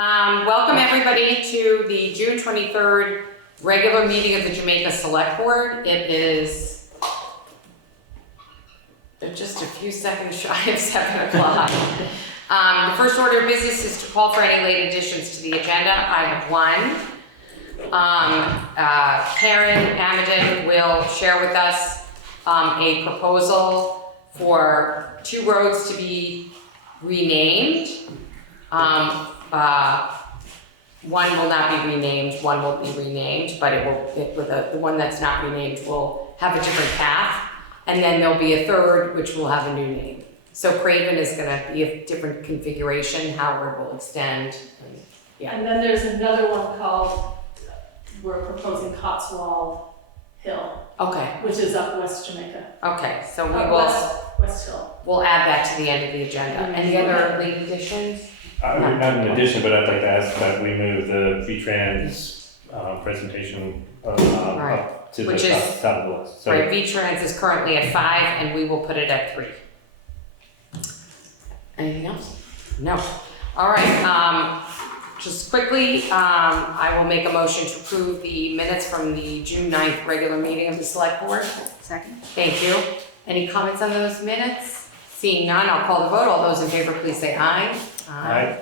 Welcome everybody to the June 23rd regular meeting of the Jamaica Selectboard. It is just a few seconds shy of 7 o'clock. The first order of business is to call for any late additions to the agenda. I have one. Karen Amadon will share with us a proposal for 2 roads to be renamed. One will not be renamed, one will be renamed, but the one that's not renamed will have a different path. And then there'll be a third, which will have a new name. So Craven is gonna be a different configuration, Howard will extend. And then there's another one called, we're proposing Cotswold Hill. Okay. Which is up West Jamaica. Okay, so we will. West Hill. We'll add that to the end of the agenda. Any other late additions? Not an addition, but I'd like to ask that we move the VTrans presentation up to the top of the list. So, right, VTrans is currently at 5 and we will put it at 3. Anything else? No. All right, just quickly, I will make a motion to approve the minutes from the June 9th regular meeting of the Select Board. Second. Thank you. Any comments on those minutes? Seeing none, I'll call the vote. All those in favor, please say aye. Aye.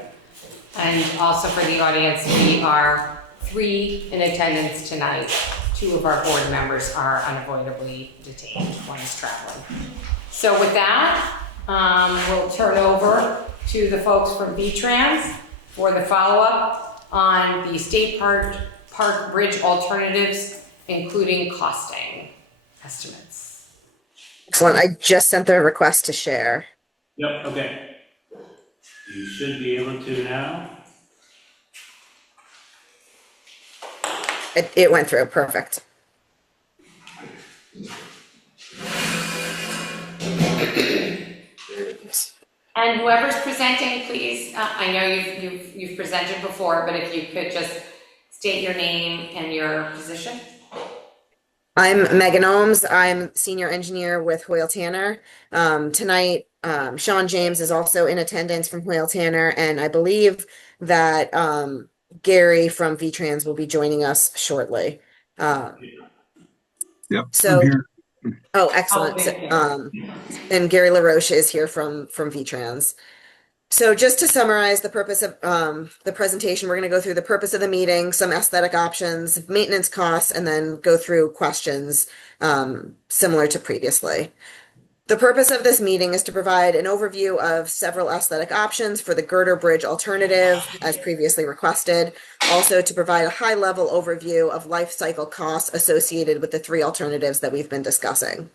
And also for the audience, we are 3 in attendance tonight. 2 of our board members are unavoidably detained. 1 is traveling. So with that, we'll turn over to the folks from VTrans for the follow-up on the State Park Bridge alternatives, including costing estimates. Excellent. I just sent the request to share. Yep, okay. You should be able to now. It went through. Perfect. And whoever's presenting, please, I know you've presented before, but if you could just state your name and your position. I'm Megan Ohms. I'm senior engineer with Hoyle Tanner. Tonight, Sean James is also in attendance from Hoyle Tanner, and I believe that Gary from VTrans will be joining us shortly. Yep. So, I'm here. oh, excellent. And Gary LaRoche is here from VTrans. So just to summarize the purpose of the presentation, we're going to go through the purpose of the meeting, some aesthetic options, maintenance costs, and then go through questions similar to previously. The purpose of this meeting is to provide an overview of several aesthetic options for the girder bridge alternative as previously requested. Also to provide a high-level overview of life cycle costs associated with the 3 alternatives that we've been discussing.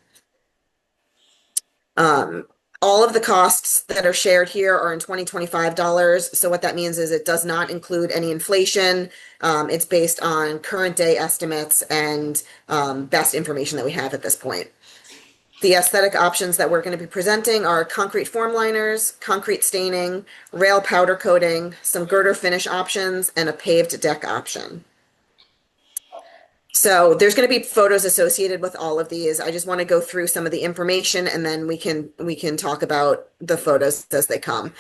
All of the costs that are shared here are in 2025 dollars. So what that means is it does not include any inflation. It's based on current day estimates and best information that we have at this point. The aesthetic options that we're going to be presenting are concrete form liners, concrete staining, rail powder coating, some girder finish options, and a paved deck option. So there's going to be photos associated with all of these. I just want to go through some of the information and then we can talk about the photos as they come.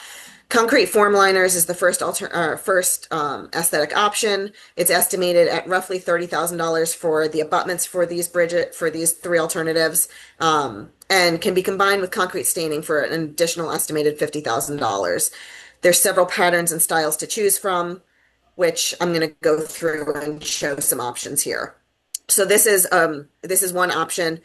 Concrete form liners is the first aesthetic option. It's estimated at roughly $30,000 for the abutments for these 3 alternatives, and can be combined with concrete staining for an additional estimated $50,000. There's several patterns and styles to choose from, which I'm going to go through and show some options here. So this is one option.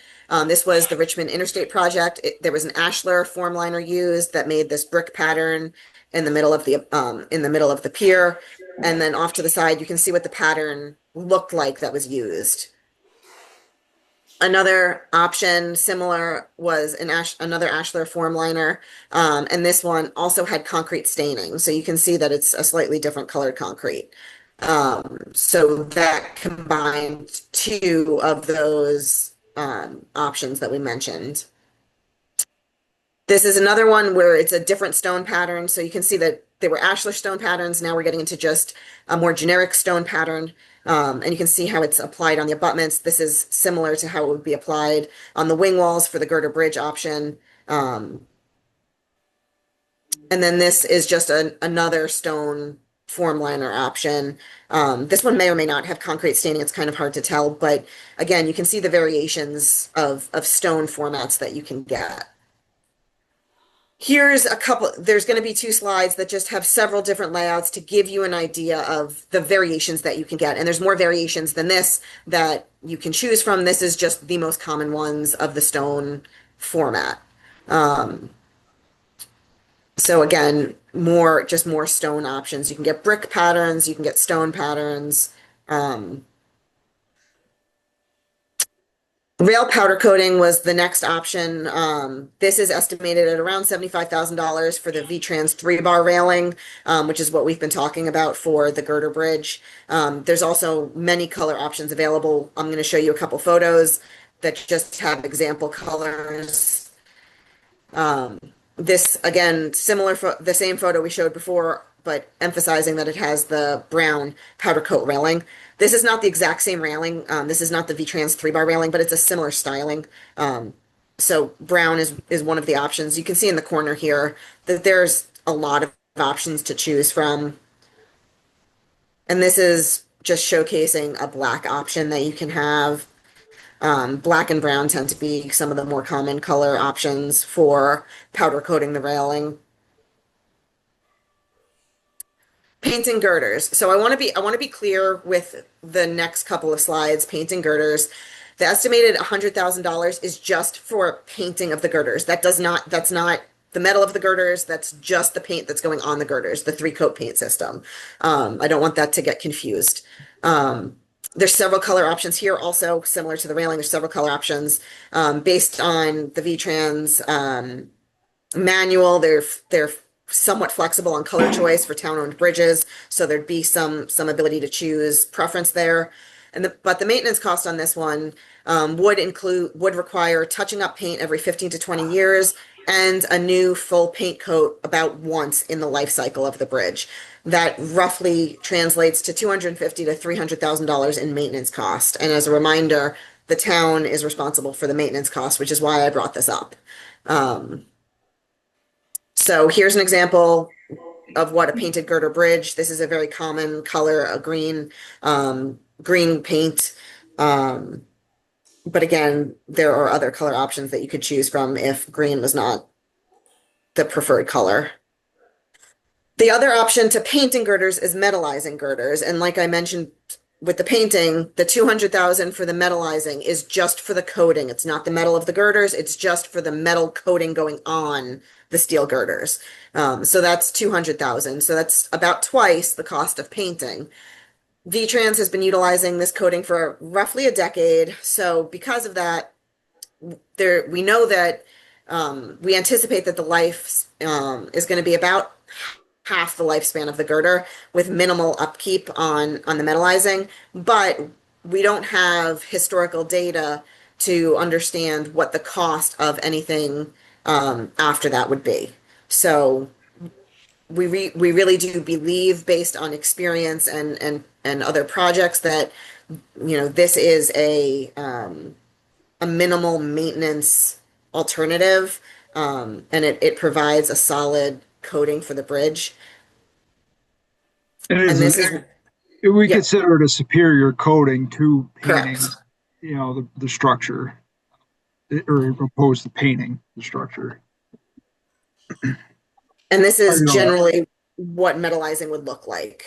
This was the Richmond Interstate project. There was an ashlar form liner used that made this brick pattern in the middle of the pier, and then off to the side you can see what the pattern looked like that was used. Another option similar was another ashlar form liner, and this one also had concrete staining, so you can see that it's a slightly different colored concrete. So that combined 2 of those options that we mentioned. This is another one where it's a different stone pattern. So you can see that they were ashlar stone patterns. Now we're getting into just a more generic stone pattern. And you can see how it's applied on the abutments. This is similar to how it would be applied on the wing walls for the girder bridge option. And then this is just another stone form liner option. This one may or may not have concrete staining. It's kind of hard to tell, but again, you can see the variations of stone formats that you can get. Here's a couple, there's going to be 2 slides that just have several different layouts to give you an idea of the variations that you can get. And there's more variations than this that you can choose from. This is just the most common ones of the stone format. So again, just more stone options. You can get brick patterns, you can get stone patterns. Rail powder coating was the next option. This is estimated at around $75,000 for the VTrans 3-bar railing, which is what we've been talking about for the girder bridge. There's also many color options available. I'm going to show you a couple photos that just have example colors. This, again, similar, the same photo we showed before, but emphasizing that it has the brown powder coat railing. This is not the exact same railing. This is not the VTrans 3-bar railing, but it's a similar styling. So brown is one of the options. You can see in the corner here that there's a lot of options to choose from. And this is just showcasing a black option that you can have. Black and brown tend to be some of the more common color options for powder coating the railing. Painting girders. So I want to be clear with the next couple of slides. Painting girders. The estimated $100,000 is just for painting of the girders. That's not the metal of the girders. That's just the paint that's going on the girders, the 3-coat paint system. I don't want that to get confused. There's several color options here, also similar to the railing. There's several color options based on the VTrans manual. They're somewhat flexible on color choice for town-owned bridges, so there'd be some ability to choose preference there. But the maintenance cost on this one would require touching up paint every 15 to 20 years and a new full paint coat about once in the life cycle of the bridge. That roughly translates to $250,000 to $300,000 in maintenance cost. And as a reminder, the town is responsible for the maintenance cost, which is why I brought this up. So here's an example of what a painted girder bridge. This is a very common color, a green paint. But again, there are other color options that you could choose from if green was not the preferred color. The other option to painting girders is metallizing girders. And like I mentioned with the painting, the $200,000 for the metallizing is just for the coating. It's not the metal of the girders. It's just for the metal coating going on the steel girders. So that's $200,000. So that's about twice the cost of painting. VTrans has been utilizing this coating for roughly a decade. So because of that, we know that we anticipate that the life is going to be about half the lifespan of the girder with minimal upkeep on the metallizing, but we don't have historical data to understand what the cost of anything after that would be. So we really do believe, based on experience and other projects, that this is a minimal maintenance alternative, and it provides a solid coating for the bridge. And this is we consider it a superior coating to painting, correct, the structure, or opposed to painting the structure. And this is generally what metallizing would look like.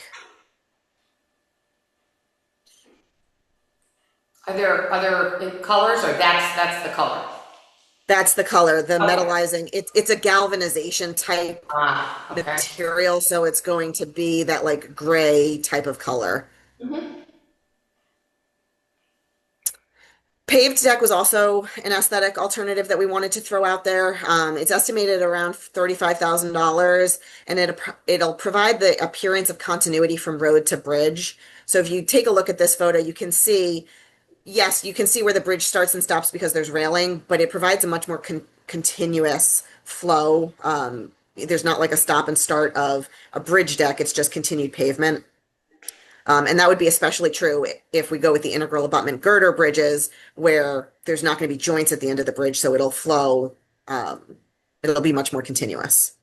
Are there other colors, or that's the color? That's the color, the metallizing. It's a galvanization type material, so it's going to be that like gray type of color. Mm-hmm. Paved deck was also an aesthetic alternative that we wanted to throw out there. It's estimated around $35,000, and it'll provide the appearance of continuity from road to bridge. So if you take a look at this photo, you can see, yes, you can see where the bridge starts and stops because there's railing, but it provides a much more continuous flow. There's not like a stop and start of a bridge deck. It's just continued pavement. And that would be especially true if we go with the integral abutment girder bridges, where there's not going to be joints at the end of the bridge, so it'll flow. It'll be much more continuous.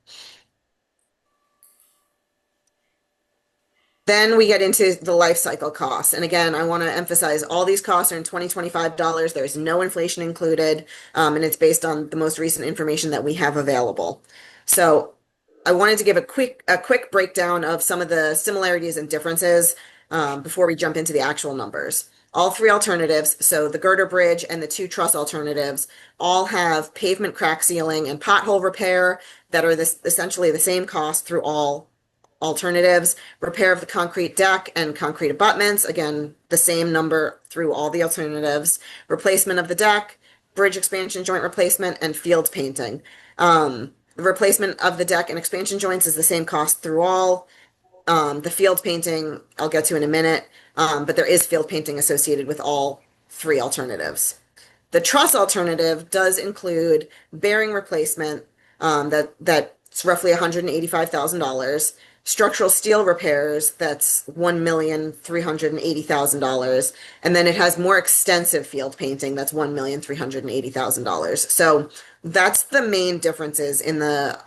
Then we get into the life cycle costs. And again, I want to emphasize all these costs are in 2025 dollars. There's no inflation included. And it's based on the most recent information that we have available. So I wanted to give a quick breakdown of some of the similarities and differences before we jump into the actual numbers. All three alternatives, so the girder bridge and the two truss alternatives, all have pavement crack sealing and pothole repair that are essentially the same cost through all alternatives. Repair of the concrete deck and concrete abutments, again, the same number through all the alternatives. Replacement of the deck, bridge expansion joint replacement, and field painting. The replacement of the deck and expansion joints is the same cost through all. The field painting, I'll get to in a minute, but there is field painting associated with all three alternatives. The truss alternative does include bearing replacement, that's roughly $185,000. Structural steel repairs, that's $1,380,000. And then it has more extensive field painting, that's $1,380,000. So that's the main differences in the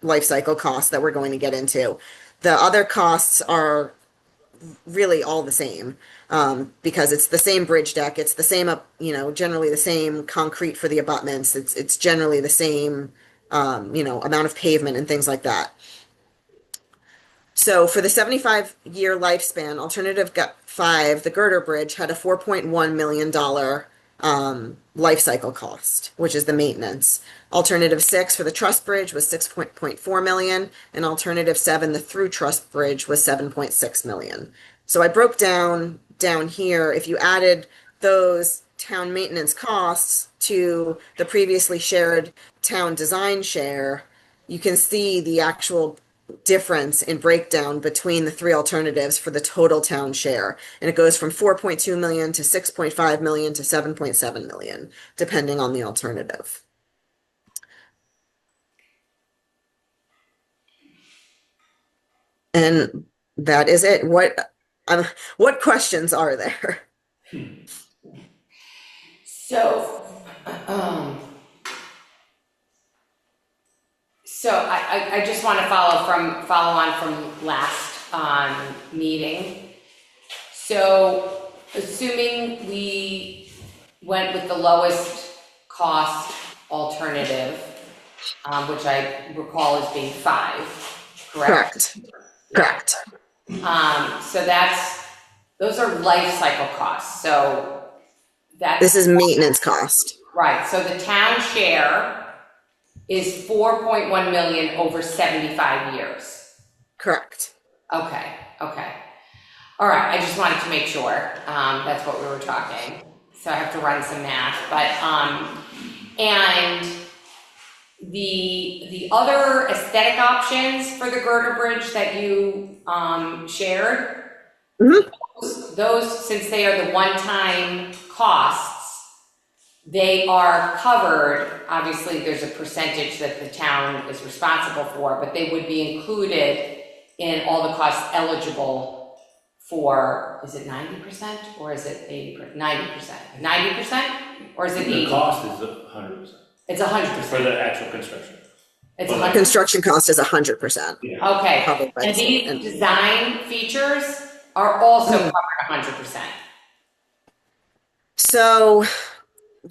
life cycle costs that we're going to get into. The other costs are really all the same because it's the same bridge deck, it's the same generally the same concrete for the abutments, it's generally the same amount of pavement and things like that. So for the 75-year lifespan, alternative 5, the girder bridge, had a $4.1 million life cycle cost, which is the maintenance. Alternative 6 for the truss bridge was $6.4 million, and alternative 7, the through truss bridge, was $7.6 million. So I broke down here, if you added those town maintenance costs to the previously shared town design share, you can see the actual difference in breakdown between the three alternatives for the total town share. And it goes from 4.2 million to 6.5 million to 7.7 million, depending on the alternative. And that is it. What questions are there? So I just want to follow on from last meeting. So assuming we went with the lowest cost alternative, which I recall as being 5, correct? Correct. So those are life cycle costs. So this is maintenance cost. Right. So the town share is 4.1 million over 75 years. Correct. Okay. All right, I just wanted to make sure that's what we were talking. So I have to run some math, but and the other aesthetic options for the girder bridge that you shared, those, since they are the one-time costs, they are covered. Obviously, there's a percentage that the town is responsible for, but they would be included in all the costs eligible for, is it 90% or is it 80%? 90%? 90% or is it 80%? The cost is 100%. It's 100%. For the actual construction. It's 100%. Construction cost is 100%. Yeah. Okay, and these design features are also covered 100%. So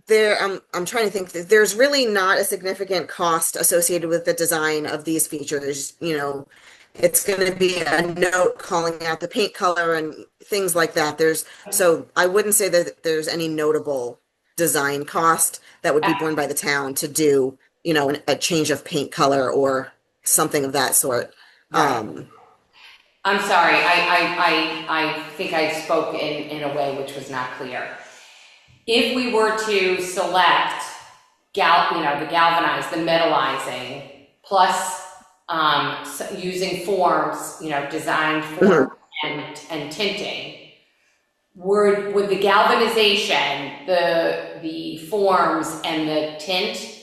I'm trying to think. There's really not a significant cost associated with the design of these features. It's going to be a note calling out the paint color and things like that. So I wouldn't say that there's any notable design cost that would be borne by the town to do, a change of paint color or something of that sort. I'm sorry. I think I spoke in a way which was not clear. If we were to select the galvanized, the metallizing, plus using forms, designed forms and tinting, would the galvanization, the forms and the tint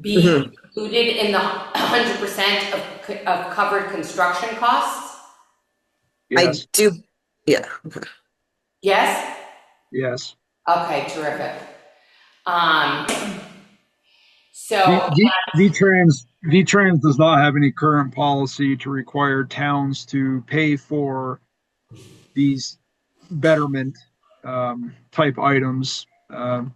be included in the 100% of covered construction costs? Yes. I do. Yeah. Yes. Okay, terrific. So, VTrans does not have any current policy to require towns to pay for these betterment type items to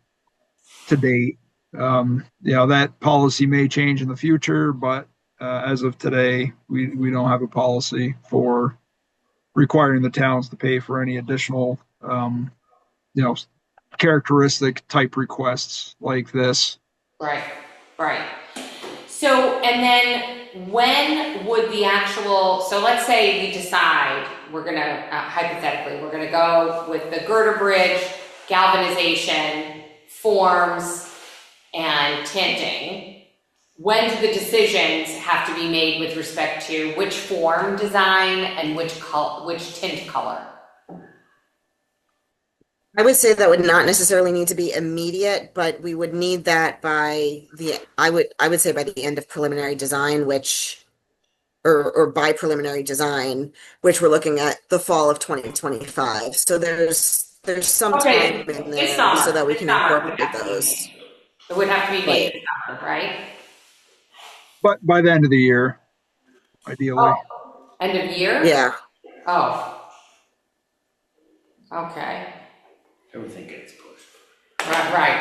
date. That policy may change in the future, but as of today, we don't have a policy for requiring the towns to pay for any additional, characteristic type requests like this. right, right. So, and then when would the actual, so let's say we decide we're gonna, hypothetically, we're gonna go with the girder bridge, galvanization, forms, and tinting. When do the decisions have to be made with respect to which form design and which tint color? I would say that would not necessarily need to be immediate, but we would need that by I would say by the end of preliminary design, or by preliminary design, which we're looking at the fall of 2025. So there's some time in there so that we can incorporate those. It would have to be made this summer, right? But by the end of the year, ideally. Oh, end of year? Yeah. Oh. Okay. Everything gets pushed. Right.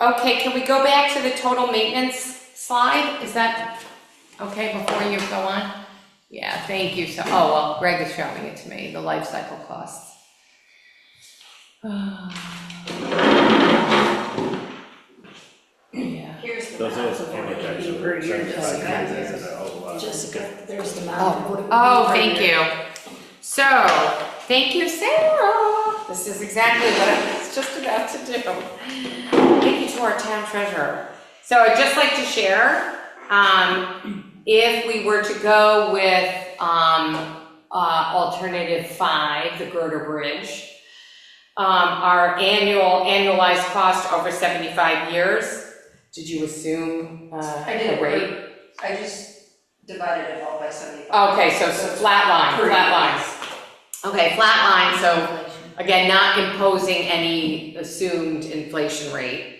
Okay, can we go back to the total maintenance slide? Is that okay before you go on? Yeah, thank you. So, oh, well, Greg is showing it to me, the life cycle costs. Yeah. Here's the Those are map the of what we amortization need per year, Jessica. Jessica, there's the map of what we need Oh, per thank year. you. So, thank you, Sarah. This is exactly what I was just about to do. Thank you to our town treasurer. So I'd just like to share, if we were to go with alternative 5, the girder bridge, our annualized cost over 75 years, did you assume I did a rate? I just divided it all by 75. Okay, so flat lines. Okay, flat line, so again, not imposing any assumed inflation rate.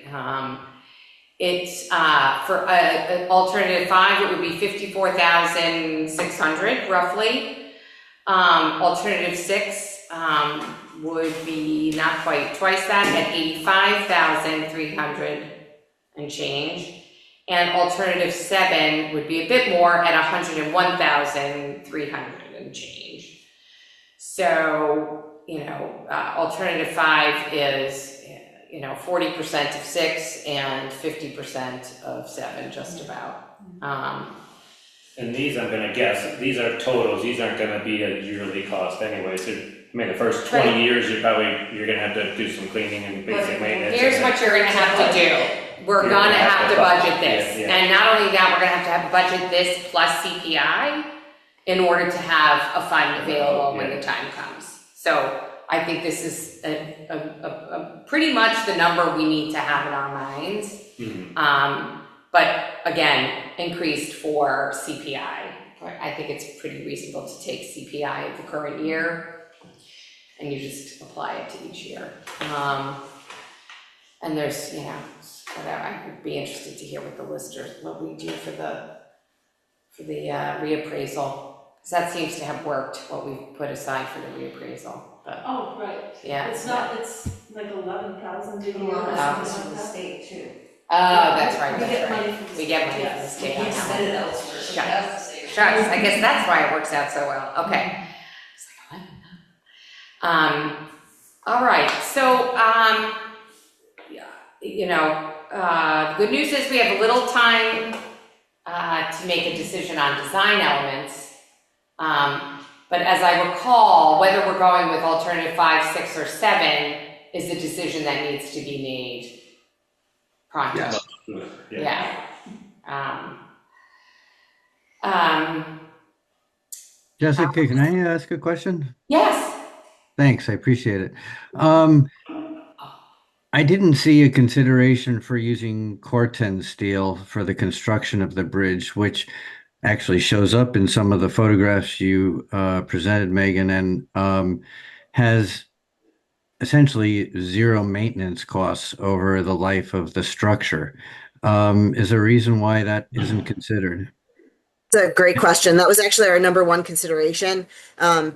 It's for alternative 5, it would be 54,600 roughly. Alternative 6 would be not quite twice that at 85,300 and change. And alternative 7 would be a bit more at 101,300 and change. So, alternative 5 is, 40% of 6 and 50% of 7, just about. And these, I'm gonna guess, these are totals, these aren't gonna be a yearly cost anyway, so, the first 20 years, you're gonna have to do some cleaning and basic maintenance. Here's what you're gonna have to do. We're gonna have to budget this. Yeah. And not only that, we're gonna have to budget this plus CPI in order to have a fund available when the time comes. So I think this is a pretty much the number we need to have in our minds. Mhm. But again, increased for CPI. I think it's pretty reasonable to take CPI of the current year and you just apply it to each year. And there's, whatever, I would be interested to hear what the listers, what we do for the reappraisal. Because that seems to have worked, what we put aside for the reappraisal, but Oh, right. yeah. It's like 11,000 a year or Well, something that's like from the that. state too. Oh, that's right, We that's get right. money from the We get money from the yes. state You on can't that spend one. it elsewhere, so Shucks. you have to save. Shucks, I guess that's why it works out so well, okay. It's like 11. All right, so, the good news is we have a little time to make a decision on design elements. But as I recall, whether we're going with alternative 5, 6, or 7 is a decision that needs to be made pronto. Yes. Yeah. Jessica, can I ask a question? Yes. Thanks, I appreciate it. I didn't see a consideration for using Corten steel for the construction of the bridge, which actually shows up in some of the photographs you presented, Megan, and has essentially zero maintenance costs over the life of the structure. Is there a reason why that isn't considered? It's a great question. That was actually our number one consideration.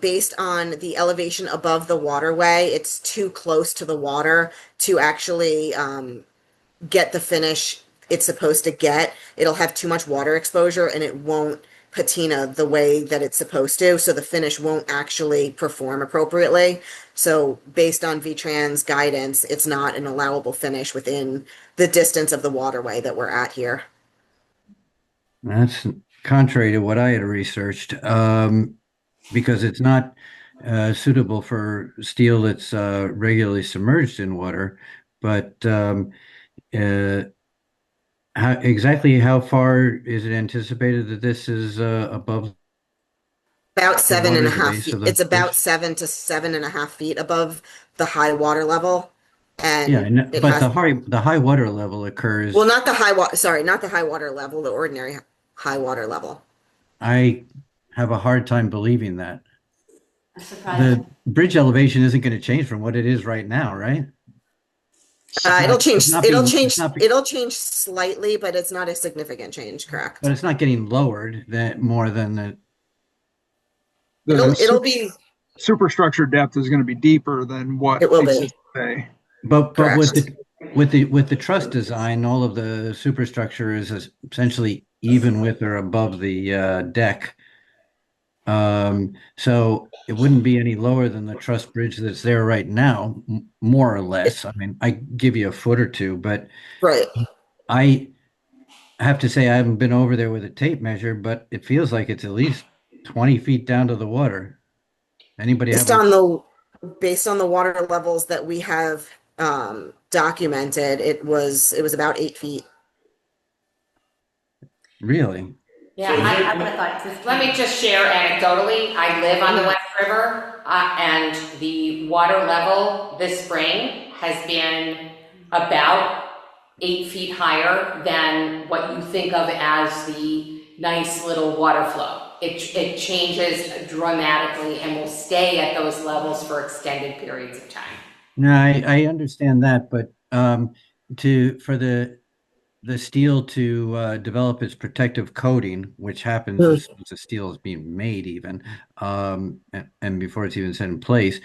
Based on the elevation above the waterway, it's too close to the water to actually get the finish it's supposed to get. It'll have too much water exposure and it won't patina the way that it's supposed to. So the finish won't actually perform appropriately. So based on VTrans guidance, it's not an allowable finish within the distance of the waterway that we're at here. That's contrary to what I had researched, because it's not suitable for steel that's regularly submerged in water. But uh, how far is it anticipated that this is above About the seven and water, a the half base feet. of the It's about bridge? 7 to 7.5 feet above the high water level. Yeah, And it but has, the high water level well, occurs. not the high water, sorry, not the high water level, the ordinary high water level. I have a hard time believing that. I'm surprised. The bridge elevation isn't going to change from what it is right now, right? It'll change, It's not it'll being, change, it'll change slightly, but it's not a significant change, but correct? it's not getting lowered that more than the. The It'll be, superstructure depth is going to be deeper than what it will be, exists today. But with correct. the truss design, all of the superstructure is essentially even with or above the deck. So it wouldn't be any lower than the truss bridge that's there right now, more or less. I mean, I give you a foot or two, but Right. I have to say I haven't been over there with a tape measure, but it feels like it's at least 20 feet down to the water. Anybody have Based on the, based on the water levels that we have documented, it was about 8 feet. really? Yeah, So is I there- would have thought 15. let me just share anecdotally, I live on the West River, and the water level this spring has been about 8 feet higher than what you think of as the nice little water flow. It changes dramatically and will stay at those levels for extended periods of time. No, I understand that, but for the steel to develop its protective coating, which happens Mm. as soon as the steel is being made, even and before it's even set in place,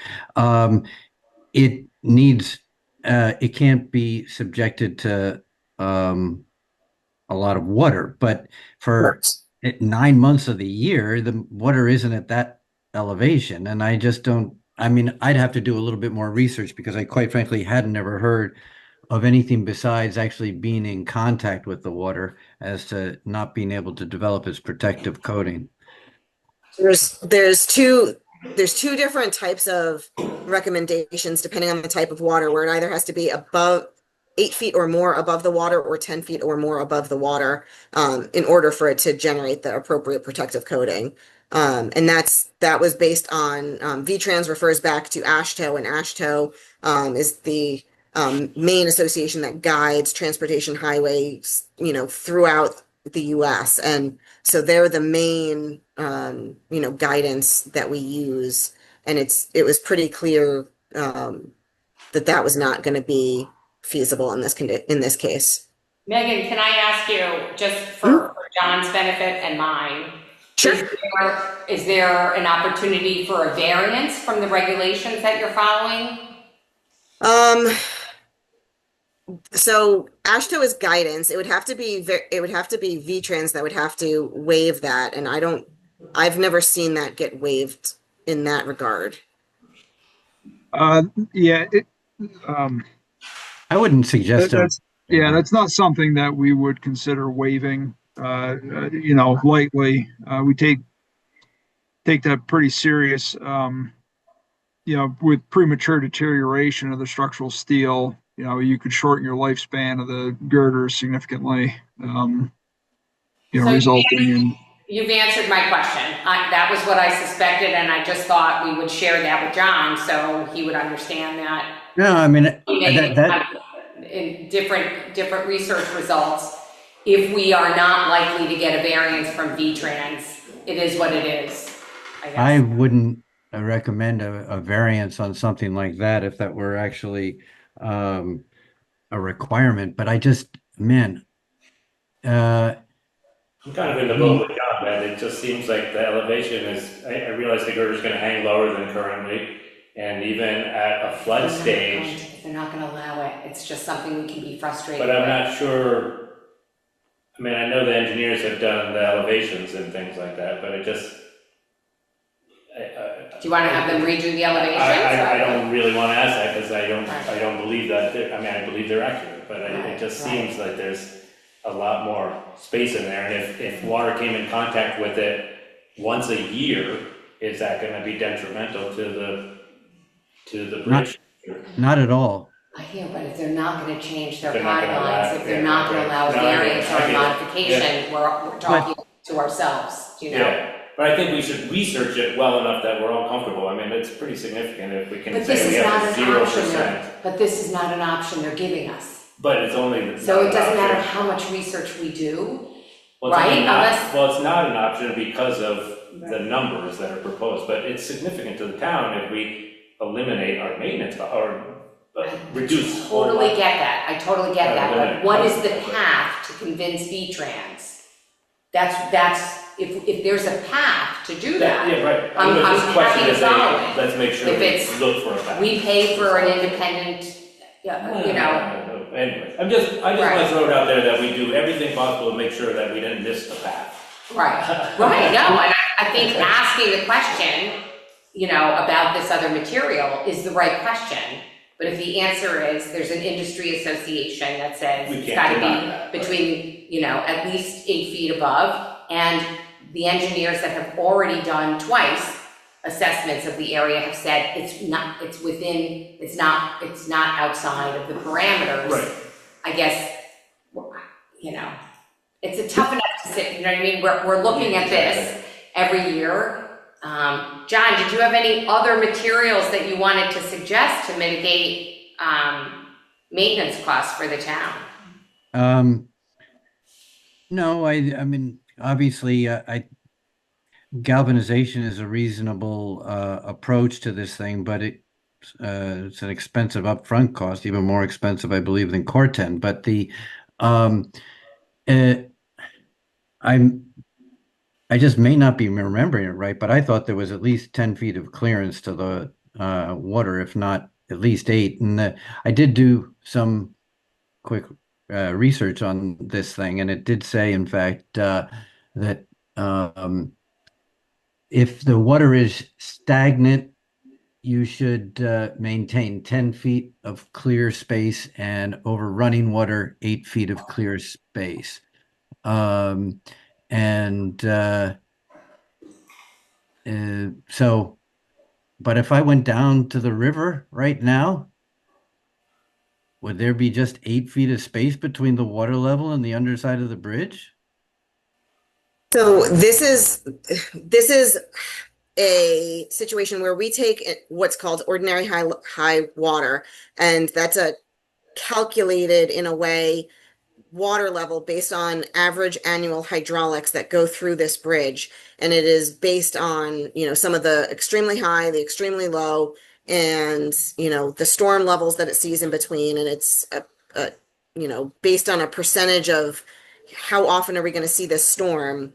it needs it can't be subjected to a lot of water. But for Correct. 9 months of the year, the water isn't at that elevation, and I just don't. I mean, I'd have to do a little bit more research because I quite frankly hadn't never heard of anything besides actually being in contact with the water as to not being able to develop its protective coating. There's two different types of recommendations depending on the type of water, where it either has to be above 8 feet or more above the water or 10 feet or more above the water in order for it to generate the appropriate protective coating. And that was based on VTrans refers back to AASHTO, and AASHTO is the main association that guides transportation highways, throughout the U.S. And so they're the main, guidance that we use. And it was pretty clear that was not going to be feasible in this case. Megan, can I ask you, just for John's benefit and mine, Sure. is there an opportunity for a variance from the regulations that you're following? So AASHTO is guidance. It would have to be VTrans that would have to waive that, and I've never seen that get waived in that regard. Yeah, I wouldn't suggest that's not something that we would consider waiving, lightly. We take that pretty serious. With premature deterioration of the structural steel, you could shorten your lifespan of the girders significantly, So resulting in. You've answered my question. That was what I suspected, and I just thought we would share that with John so he would understand that. No, I mean In different research results, if we are not likely to get a variance from VTrans, it is what it is, I guess. I wouldn't recommend a variance on something like that if that were actually a requirement. But I just, man, uh, I'm kind of in the boat we, with John, man. It just seems like the elevation is, I realize the girder's gonna hang lower than currently. And even at a flood stage, If they're not gonna allow it, it's just something we can be frustrated but I'm with. not sure. I mean, I know the engineers have done the elevations and things like that, but it just. Do you wanna have them redo the elevations? I don't really wanna ask that, cause I Right. don't believe that, I believe they're accurate, but it just Right. seems like there's a lot more space in there, and if water came in contact with it once a year, is that gonna be detrimental to the bridge? not at all. I hear, but if they're not gonna change their They're not gonna allow guidelines, it, if they're yeah, not gonna right. allow a No, I get it, variance or I a get it, modification, we're talking to ourselves, you know? Yeah, but I think we should research it well enough that we're all comfortable, I mean, it's pretty significant if we can But this say we is not have an 0%. option, but this is not an option they're giving us. But it's only. So it doesn't matter option. how much research we do, Well, it's only right? not- Unless- Well, it's not an option because of the numbers that are proposed, but it's significant to the town if we eliminate our maintenance or reduce. totally get that, I totally get that, Yeah, but what is the yeah. path to convince VTrans? That's, if there's a path to do that, Yeah, right. I'm This happy question to is follow it. let's make sure If we it's- look for a path. we pay for an independent, you know, Anyway, I just Right. want to throw it out there that we do everything possible to make sure that we didn't miss the path. right, right, no, and I think asking the question, you know, about this other material is the right question. But if the answer is, there's an industry association that says We it's can't gotta deny that, be right. between, you know, at least 8 feet above, and the engineers that have already done twice assessments of the area have said it's not, it's within, it's not outside of the parameters. Right. I guess, you know, it's a tough enough to sit, you know what I mean, we're looking at this every year. John, did you have any other materials that you wanted to suggest to mitigate, maintenance costs for the town? No, I mean, obviously, galvanization is a reasonable approach to this thing, but it's an expensive upfront cost, even more expensive, I believe, than Corten. But I just may not be remembering it right, but I thought there was at least 10 feet of clearance to the water, if not at least 8. And I did do some quick research on this thing, and it did say, in fact, that if the water is stagnant, you should maintain 10 feet of clear space, and over running water, 8 feet of clear space. So, but if I went down to the river right now, would there be just 8 feet of space between the water level and the underside of the bridge? So this is a situation where we take what's called ordinary high water, and that's a calculated in a way water level based on average annual hydraulics that go through this bridge, and it is based on, you know, some of the extremely high, the extremely low, and, you know, the storm levels that it sees in between, and it's a you know, based on a percentage of how often are we going to see this storm.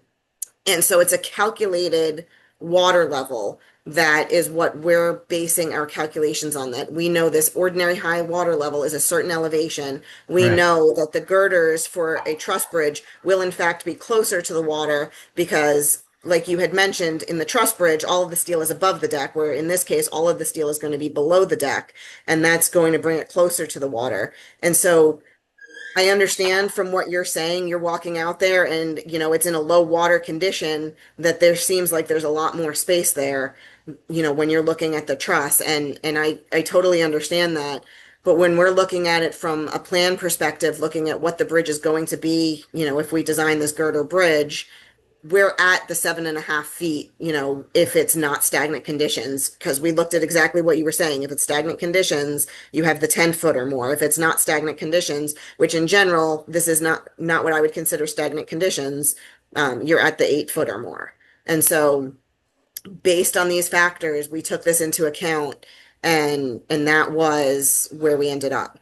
And so it's a calculated water level that is what we're basing our calculations on, that we know this ordinary high water level is a certain elevation. We Right. know that the girders for a truss bridge will in fact be closer to the water because, like you had mentioned, in the truss bridge, all of the steel is above the deck, where in this case, all of the steel is going to be below the deck, and that's going to bring it closer to the water. And so I understand from what you're saying, you're walking out there and, you know, it's in a low water condition, that there seems like there's a lot more space there, you know, when you're looking at the truss, and I totally understand that. But when we're looking at it from a plan perspective, looking at what the bridge is going to be, you know, if we design this girder bridge, we're at the 7.5 feet, you know, if it's not stagnant conditions, because we looked at exactly what you were saying. If it's stagnant conditions, you have the 10 foot or more. If it's not stagnant conditions, which in general, this is not what I would consider stagnant conditions, you're at the 8 foot or more. And so based on these factors, we took this into account, and that was where we ended up.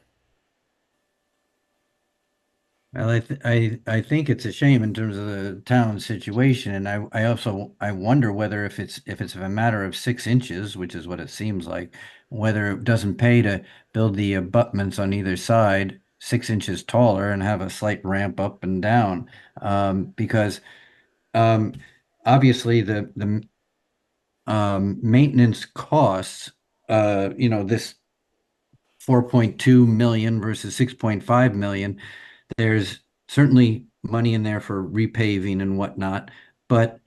Well, I think it's a shame in terms of the town situation, and I also I wonder whether if it's a matter of 6 inches, which is what it seems like, whether it doesn't pay to build the abutments on either side 6 inches taller and have a slight ramp up and down, because um, obviously the maintenance costs, this 4.2 million versus 6.5 million. There's certainly money in there for repaving and whatnot, but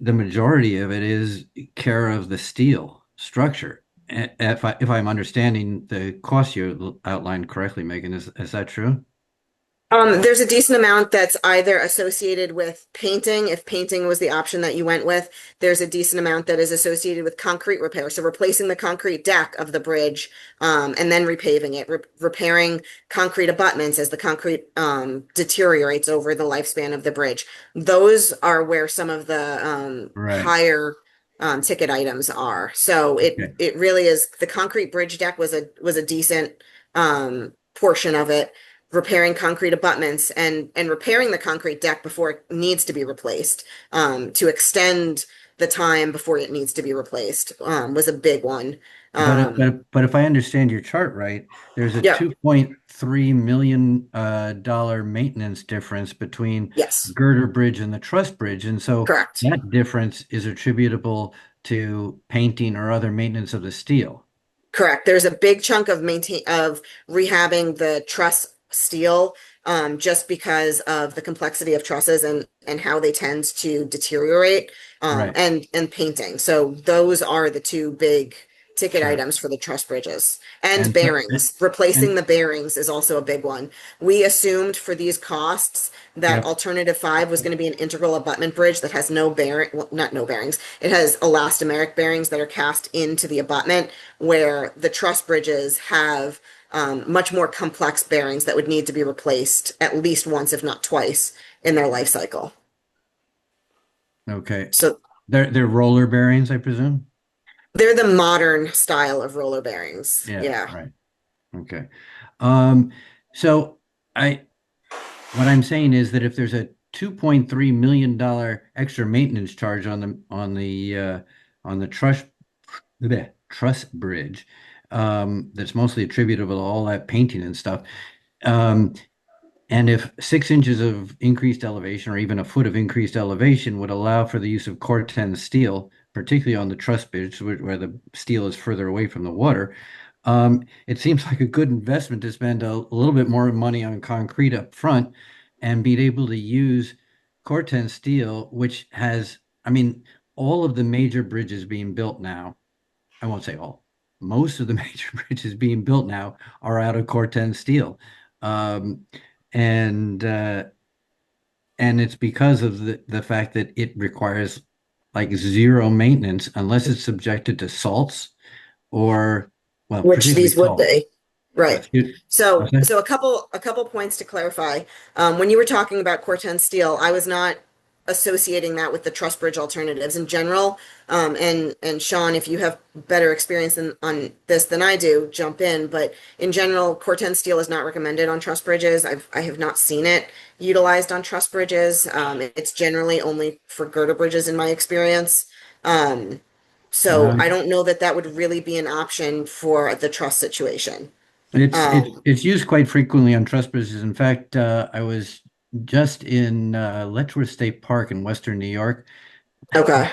the majority of it is care of the steel structure. If I'm understanding the cost you outlined correctly, Megan, is that true? There's a decent amount that's either associated with painting, if painting was the option that you went with. There's a decent amount that is associated with concrete repair. So replacing the concrete deck of the bridge, and then repaving it, repairing concrete abutments as the concrete deteriorates over the lifespan of the bridge. Those are where some of the Right. higher ticket items are. So it Okay. it really is, the concrete bridge deck was a decent portion of it. Repairing concrete abutments and repairing the concrete deck before it needs to be replaced, to extend the time before it needs to be replaced, was a big one. But if I understand your chart right, there's a Yeah, $2.3 million dollar maintenance difference between yes, girder bridge and the truss bridge, and so correct. that difference is attributable to painting or other maintenance of the steel. Correct. There's a big chunk of rehabbing the truss steel, just because of the complexity of trusses and how they tend to deteriorate, Right. and painting. So those are the two big ticket Sure. items for the truss bridges. And And so, bearings. Replacing and the bearings is also a big one. We assumed for these costs that yep. alternative 5 was going to be an integral abutment bridge that has no bearing, well, not no bearings. It has elastomeric bearings that are cast into the abutment, where the truss bridges have much more complex bearings that would need to be replaced at least once, if not twice, in their life cycle. Okay. So They're roller bearings, I presume? they're the modern style of roller bearings. Yeah, Yeah. right. Okay. Um, so I what I'm saying is that if there's a $2.3 million extra maintenance charge on the truss bridge, that's mostly attributable to all that painting and stuff. Um, and if 6 inches of increased elevation or even a foot of increased elevation would allow for the use of Corten steel, particularly on the truss bridge where the steel is further away from the water, it seems like a good investment to spend a little bit more money on concrete up front and be able to use Corten steel, which has, I mean, all of the major bridges being built now, I won't say all, most of the major bridges being built now are out of Corten steel. Um, and uh, and it's because of the fact that it requires like zero maintenance unless it's subjected to salts or, well, Which particularly these would salt. be. Right. So, Okay. so a couple points to clarify. When you were talking about Corten steel, I was not associating that with the truss bridge alternatives in general. And Sean, if you have better experience on this than I do, jump in. But in general, Corten steel is not recommended on truss bridges. I have not seen it utilized on truss bridges. It's generally only for girder bridges in my experience. So I Um, don't know that that would really be an option for the truss situation. it's Um, it's used quite frequently on truss bridges. In fact, I was just in Letchworth State Park in Western New York. okay.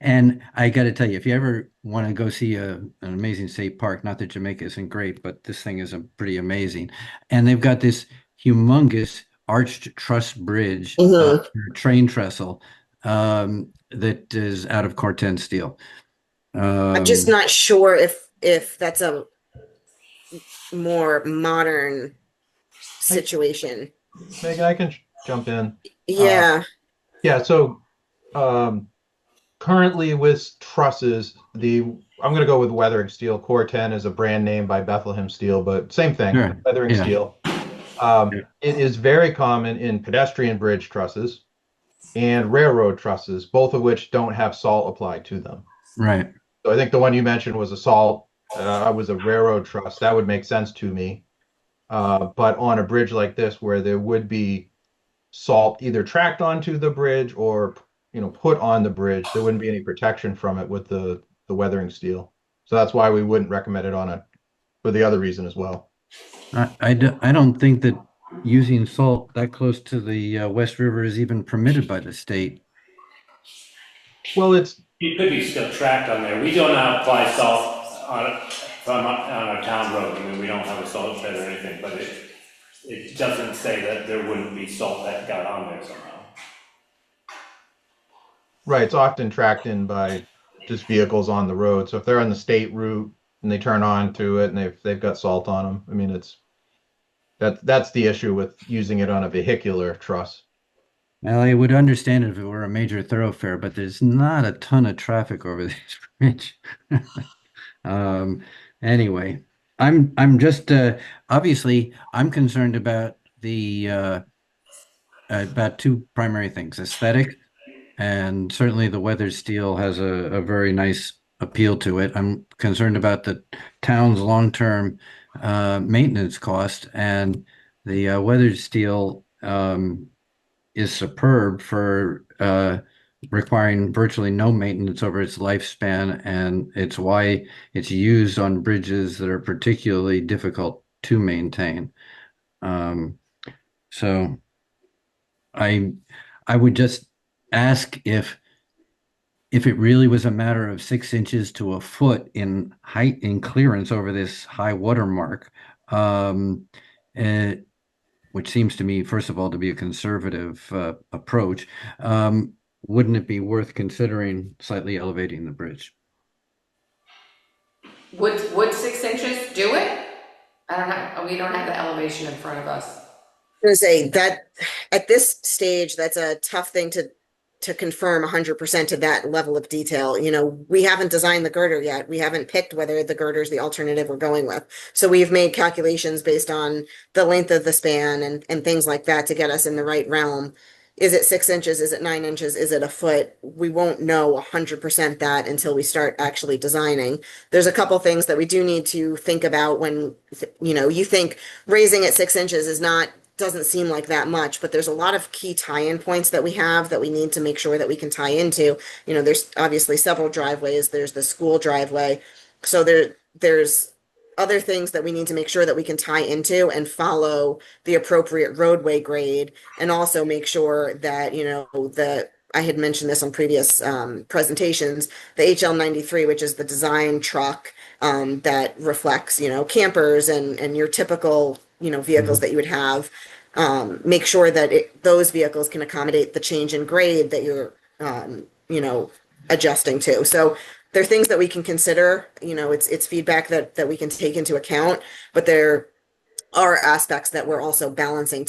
And I got to tell you, if you ever want to go see an amazing state park, not that Jamaica isn't great, but this thing is pretty amazing. And they've got this humongous arched truss bridge, Hmm. train trestle, that is out of Corten steel. I'm just Um, not sure if that's a more modern I, situation. Megan, I can jump in. Uh, Yeah. yeah, so um, currently with trusses, I'm going to go with weathering steel. Core 10 is a brand name by Bethlehem Steel, but same thing, sure. weathering Yeah. steel. Yeah. It is very common in pedestrian bridge trusses. and railroad trusses, both of which don't have salt applied to them. Right. So I think the one you mentioned was a salt, was a railroad truss. That would make sense to me. But on a bridge like this, where there would be salt either tracked onto the bridge or put on the bridge, there wouldn't be any protection from it with the weathering steel. So that's why we wouldn't recommend it for the other reason as well. I don't think that using salt that close to the West River is even permitted by the state. Well, It could be still tracked on there. We do not apply salt on a town road. I mean, we don't have a salt shed or anything, but it doesn't say that there wouldn't be salt that got on there somehow. right. It's often tracked in by just vehicles on the road. So if they're on the state route and they turn on to it and they've got salt on them, I mean, that's the issue with using it on a vehicular truss. Well, I would understand if it were a major thoroughfare, but there's not a ton of traffic over this bridge. Anyway, I'm just obviously I'm concerned about the about two primary things: aesthetic, and certainly the weathered steel has a very nice appeal to it. I'm concerned about the town's long-term maintenance cost, and the weathered steel is superb for requiring virtually no maintenance over its lifespan, and it's why it's used on bridges that are particularly difficult to maintain. So I would just ask if it really was a matter of 6 inches to a foot in height in clearance over this high water mark, which seems to me, first of all, to be a conservative approach, wouldn't it be worth considering slightly elevating the bridge? Would 6 inches do it? We don't have the elevation in front of us. I was gonna say that at this stage, that's a tough thing to confirm 100% to that level of detail. We haven't designed the girder yet. We haven't picked whether the girder is the alternative we're going with. So we've made calculations based on the length of the span and things like that to get us in the right realm. Is it 6 inches? Is it 9 inches? Is it a foot? We won't know 100% that until we start actually designing. There's a couple things that we do need to think about when, you think raising it 6 inches doesn't seem like that much, but there's a lot of key tie-in points that we have that we need to make sure that we can tie into. There's obviously several driveways. There's the school driveway. So there's other things that we need to make sure that we can tie into and follow the appropriate roadway grade, and also make sure that, I had mentioned this on previous presentations, the HL93, which is the design truck that reflects, campers and your typical, vehicles that you would have. Make sure that those vehicles can accommodate the change in grade that you're, adjusting to. So there are things that we can consider, it's feedback that we can take into account, but there are aspects that we're also balancing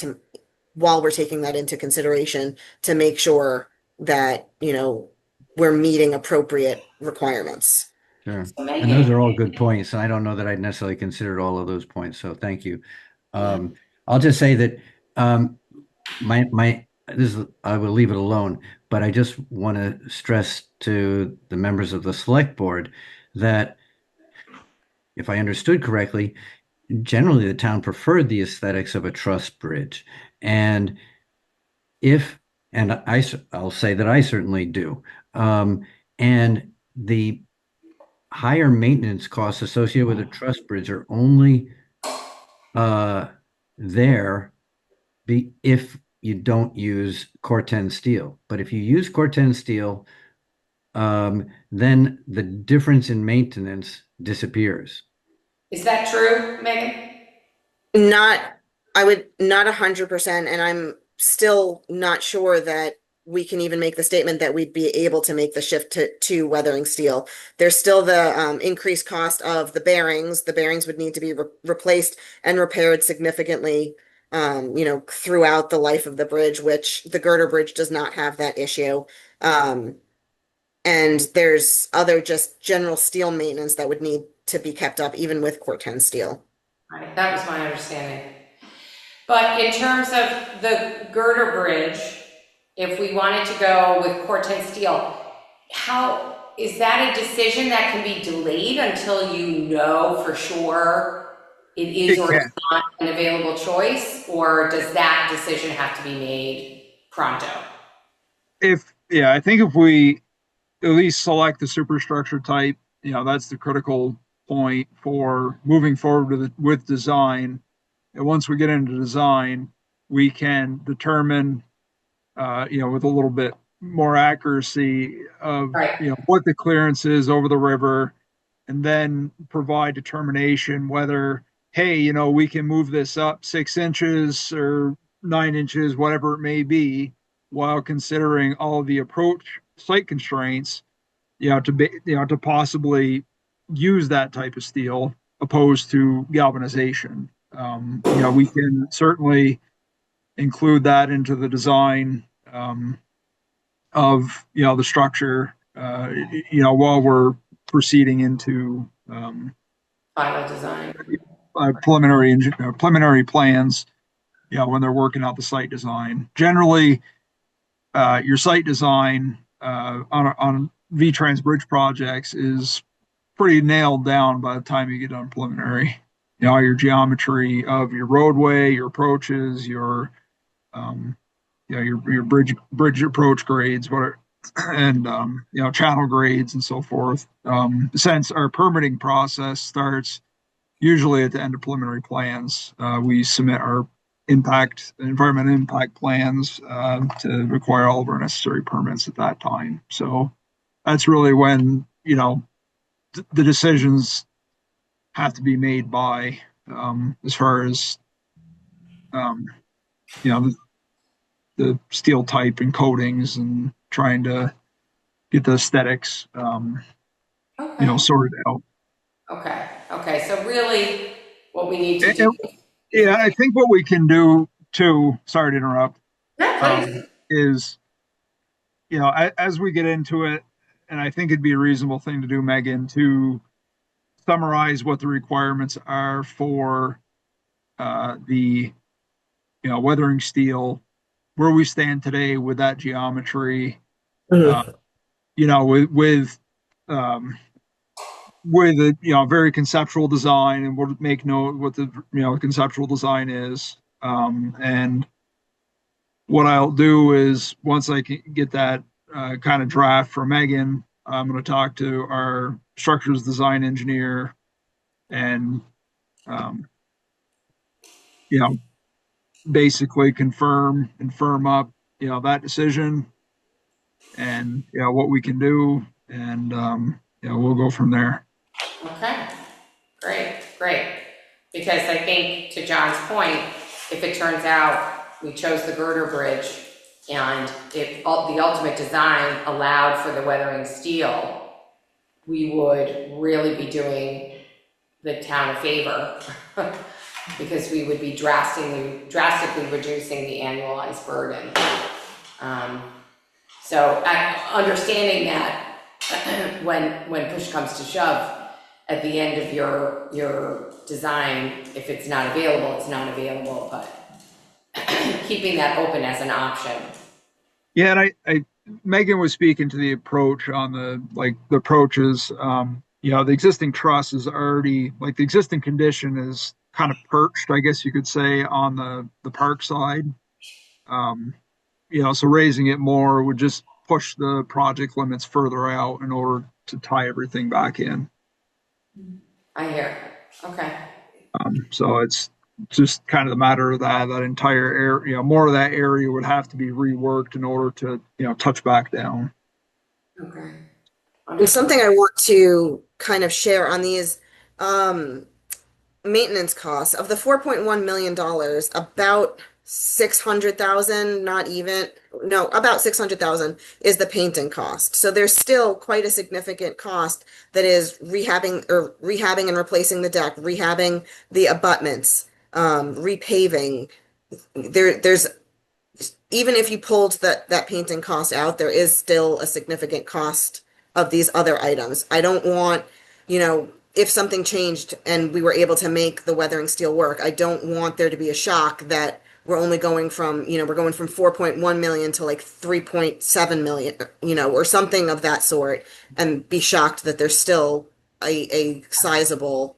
while we're taking that into consideration to make sure that, we're meeting appropriate requirements. Sure. And those are all good points. And I don't know that I'd necessarily considered all of those points. So thank you. I'll just say that I will leave it alone, but I just want to stress to the members of the select board that if I understood correctly, generally the town preferred the aesthetics of a truss bridge. And I'll say that I certainly do. And the higher maintenance costs associated with a truss bridge are only if you don't use Corten steel. But if you use Corten steel, then the difference in maintenance disappears. Is that true, Megan? Not 100%. And I'm still not sure that we can even make the statement that we'd be able to make the shift to weathering steel. There's still the increased cost of the bearings. The bearings would need to be replaced and repaired significantly, throughout the life of the bridge, which the girder bridge does not have that issue. And there's other just general steel maintenance that would need to be kept up even with Corten steel. Right, that was my understanding. But in terms of the girder bridge, if we wanted to go with Corten steel, how, is that a decision that can be delayed until you know for sure it is It or can. is not an available choice? Or does that decision have to be made pronto? I think if we at least select the superstructure type, that's the critical point for moving forward with design. And once we get into design, we can determine, with a little bit more accuracy of, Right. what the clearance is over the river, and then provide determination whether, hey, we can move this up 6 inches or 9 inches, whatever it may be, while considering all of the approach site constraints, to possibly use that type of steel opposed to galvanization. We can certainly include that into the design of the structure, while we're proceeding into Final design. preliminary plans. When they're working out the site design. Generally, your site design on VTrans bridge projects is pretty nailed down by the time you get done preliminary. Your geometry of your roadway, your approaches, your your bridge approach grades, and channel grades and so forth. Since our permitting process starts usually at the end of preliminary plans, we submit our environmental impact plans to require all of our necessary permits at that time. So that's really when the decisions have to be made by, as far as the steel type and coatings and trying to get the aesthetics Okay. sorted out. Okay, so really what we need to do. Yeah, I think what we can do too, sorry to interrupt, Yeah, please. is, as we get into it, and I think it'd be a reasonable thing to do, Megan, to summarize what the requirements are for the, weathering steel, where we stand today with that geometry, with a very conceptual design, and we'll make note what the conceptual design is. And what I'll do is, once I can get that kind of draft from Megan, I'm going to talk to our structures design engineer and basically confirm and firm up that decision and what we can do, and we'll go from there. Okay, great. Because I think, to John's point, if it turns out we chose the girder bridge and if the ultimate design allowed for the weathering steel, we would really be doing the town a favor because we would be drastically reducing the annualized burden. So understanding that when push comes to shove, at the end of your design, if it's not available, it's not available, but keeping that open as an option. Yeah, and I Megan was speaking to the approach on the approaches. The existing truss is already, the existing condition is kind of perched, I guess you could say, on the park side. So raising it more would just push the project limits further out in order to tie everything back in. I hear. Okay. So it's just kind of the matter of that entire area, more of that area would have to be reworked in order to, touch back down. Okay. And something I want to kind of share on these maintenance costs of the $4.1 million, about 600,000, about 600,000 is the painting cost. So there's still quite a significant cost that is rehabbing and replacing the deck, rehabbing the abutments, repaving. There's even if you pulled that painting cost out, there is still a significant cost of these other items. I don't want, if something changed and we were able to make the weathering steel work, I don't want there to be a shock that we're only going from, we're going from 4.1 million to like 3.7 million, or something of that sort, and be shocked that there's still a sizable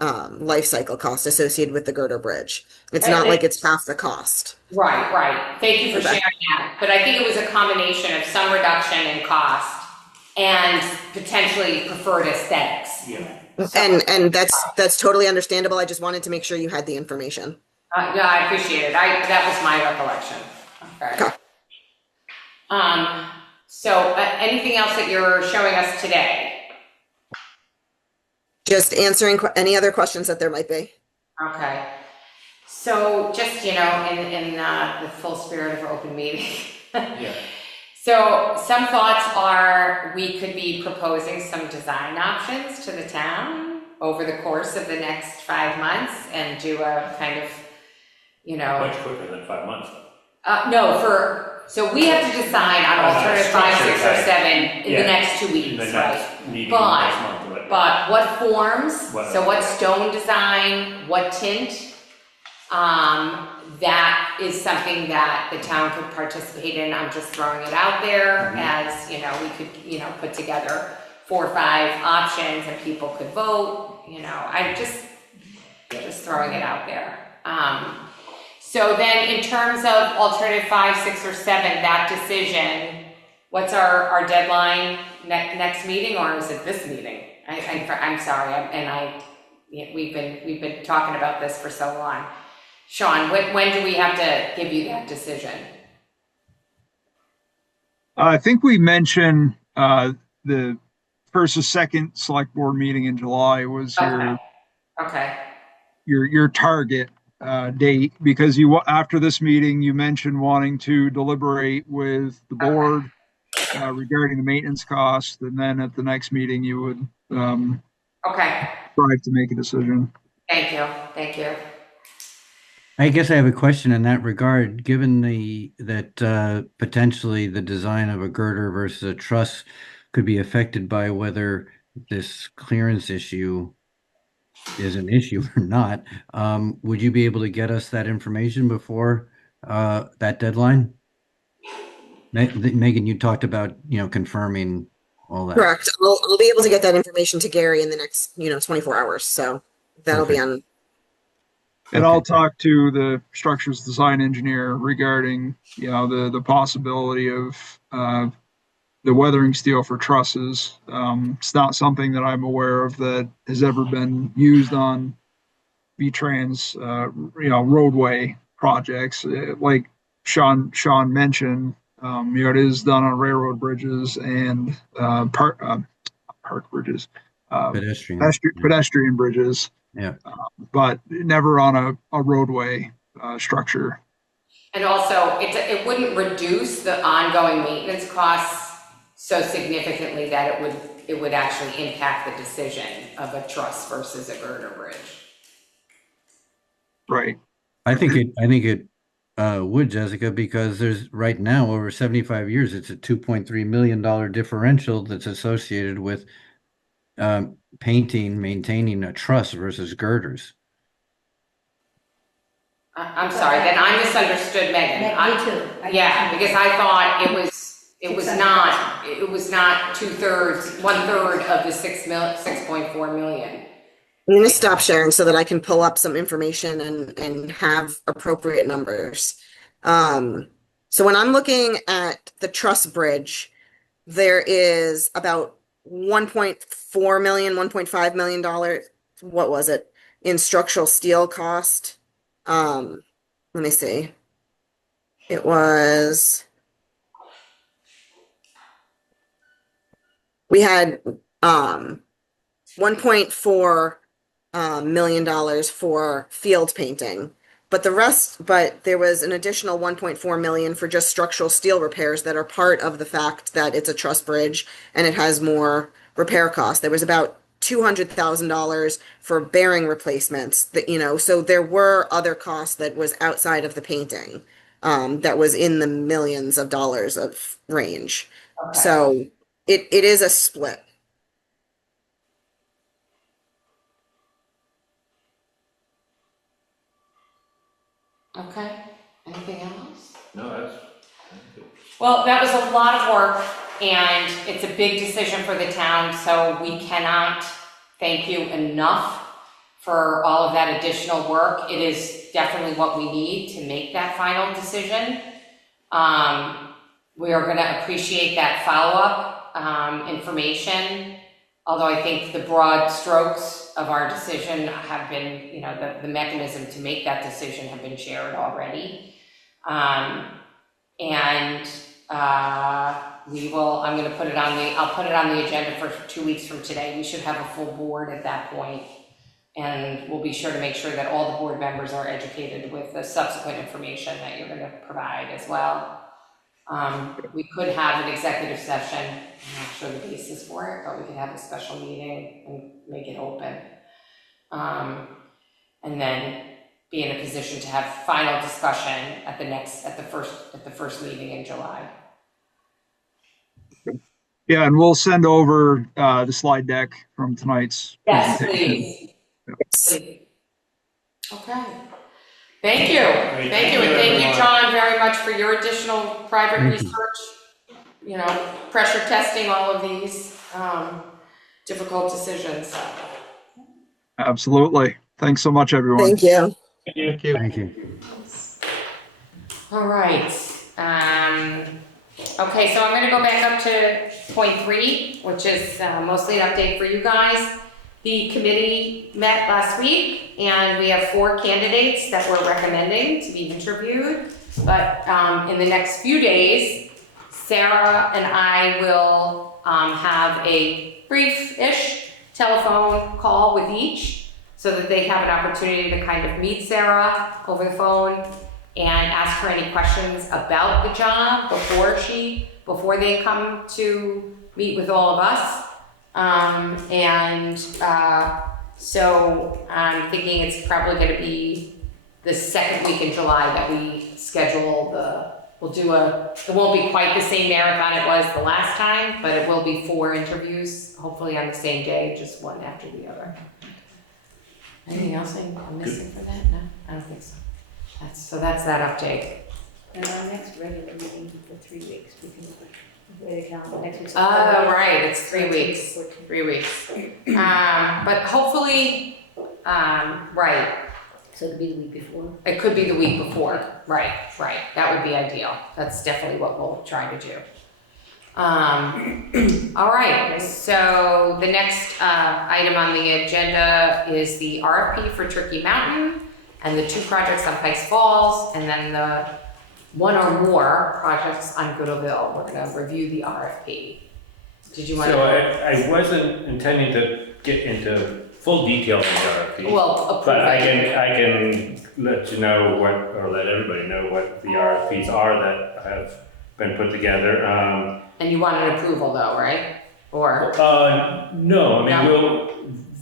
life cycle cost associated with the girder bridge. It's not like it's half the cost. Right, right. Thank you for sharing that. But I think it was a combination of some reduction in cost and potentially preferred aesthetics. Yeah. And that's totally understandable. I just wanted to make sure you had the information. Yeah, I appreciate it. That was my recollection. Okay. So anything else that you're showing us today? Just answering any other questions that there might be. Okay. So just, in the full spirit of open meeting. Yeah. So some thoughts are we could be proposing some design options to the town over the course of the next 5 months and do a kind of, Much quicker than 5 months. So we have to decide on alternative 5, 6, or 7 in the next 2 weeks, In the right? next meeting next month. But what forms, so what Whatever. stone design, what tint, that is something that the town could participate in. I'm just throwing it out there as, we could, put together 4 or 5 options and people could vote, I'm just throwing it out there. So then in terms of alternative 5, 6, or 7, that decision, what's our deadline next meeting, or is it this meeting? I'm sorry, we've been talking about this for so long. Sean, when do we have to give you that decision? I think we mentioned the first or second select board meeting in July was your target date, because after this meeting you mentioned wanting to deliberate with the board regarding the maintenance cost, and then at the next meeting you would strive to make a decision. Thank you. I guess I have a question in that regard. Given that potentially the design of a girder versus a truss could be affected by whether this clearance issue is an issue or not, would you be able to get us that information before that deadline? Megan, you talked about confirming all that. Correct. I'll be able to get that information to Gary in the next 24 hours. So that'll be on. And I'll talk to the structures design engineer regarding, the possibility of the weathering steel for trusses. It's not something that I'm aware of that has ever been used on VTrans, roadway projects. Like Sean mentioned, it is done on railroad bridges and park bridges, pedestrian bridges. Yeah. but never on a roadway structure. And also, it wouldn't reduce the ongoing maintenance costs so significantly that it would actually impact the decision of a truss versus a girder bridge. Right. I think it would, Jessica, because there's right now over 75 years, it's a $2.3 million differential that's associated with maintaining a truss versus girders. I'm sorry, then I misunderstood Megan. Me too. Yeah, because I thought it was not 2/3, 1/3 of the 6.4 million. I'm going to stop sharing so that I can pull up some information and have appropriate numbers. So when I'm looking at the truss bridge, there is about 1.4 million, 1.5 million dollars. What was it in structural steel cost? Let me see. It was, we had 1.4 million dollars for field painting, but there was an additional 1.4 million for just structural steel repairs that are part of the fact that it's a truss bridge and it has more repair costs. There was about $200,000 for bearing replacements so there were other costs that was outside of the painting, that was in the millions of dollars of range. Okay. So it is a split. Okay. Anything else? No, that's. Well, that was a lot of work, and it's a big decision for the town, so we cannot thank you enough for all of that additional work. It is definitely what we need to make that final decision. We are gonna appreciate that follow-up information, although I think the broad strokes of our decision have been, you know, the mechanism to make that decision have been shared already. I'm gonna put it on I'll put it on the agenda for 2 weeks from today. We should have a full board at that point, and we'll be sure to make sure that all the board members are educated with the subsequent information that you're gonna provide as well. We could have an executive session. I'm not sure the basis for it, but we could have a special meeting and make it open. And then be in a position to have final discussion at the first meeting in July. Yeah, and we'll send over the slide deck from tonight's. Yes, presentation. please. Okay. Thank you. Great. Thank you, and thank you, John, very much for your additional private Thank you. research. You know, pressure testing all of these difficult decisions. Absolutely. Thanks so much, everyone. Thank you. Thank you. Thank you. All right. Okay, so I'm gonna go back up to point 3, which is mostly an update for you guys. The committee met last week, and we have 4 candidates that we're recommending to be interviewed. But in the next few days, Sarah and I will have a brief-ish telephone call with each, so that they have an opportunity to kind of meet Sarah over the phone and ask her any questions about the job before they come to meet with all of us. So I'm thinking it's probably gonna be the second week in July that we schedule it won't be quite the same marathon it was the last time, but it will be 4 interviews, hopefully on the same day, just one after the other. Anything else I'm missing for that? No, I don't think so. That's that update. And our next regular meeting for 3 weeks, we can wait a calendar next week. Oh, right, it's 3 weeks. 3 weeks. But hopefully, right. So it'll be the week before. It could be the week before. Right. That would be ideal. That's definitely what we'll try to do. All right, so the next item on the agenda is the RFP for Turkey Mountain and the 2 projects on Pikes Falls, and then the 1 or more projects on Goodaleville. We're gonna review the RFP. Did you want to? So I wasn't intending to get into full detail in the RFP. Well, But I can let you know or let everybody know what the RFPs are that have been put together. And you want an approval though, right? Or? No, I mean, No?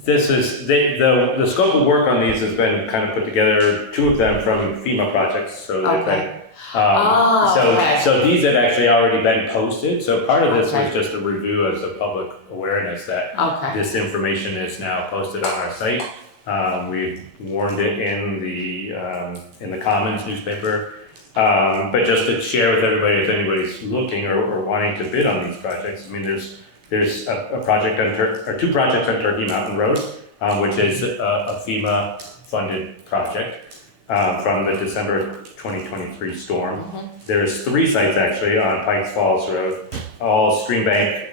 the scope of work on these has been kind of put together, 2 of them from FEMA projects, so they've Okay. been, Okay. so these had actually already been posted, so part of this Okay. was just a review as a public awareness that Okay. this information is now posted on our site. We warned it in the Commons newspaper, but just to share with everybody, if anybody's looking or wanting to bid on these projects, I mean, there's a project or 2 projects on Turkey Mountain Road, which is a FEMA funded project from the December 2023 storm. Mhm. There's 3 sites actually on Pikes Falls Road, all stream bank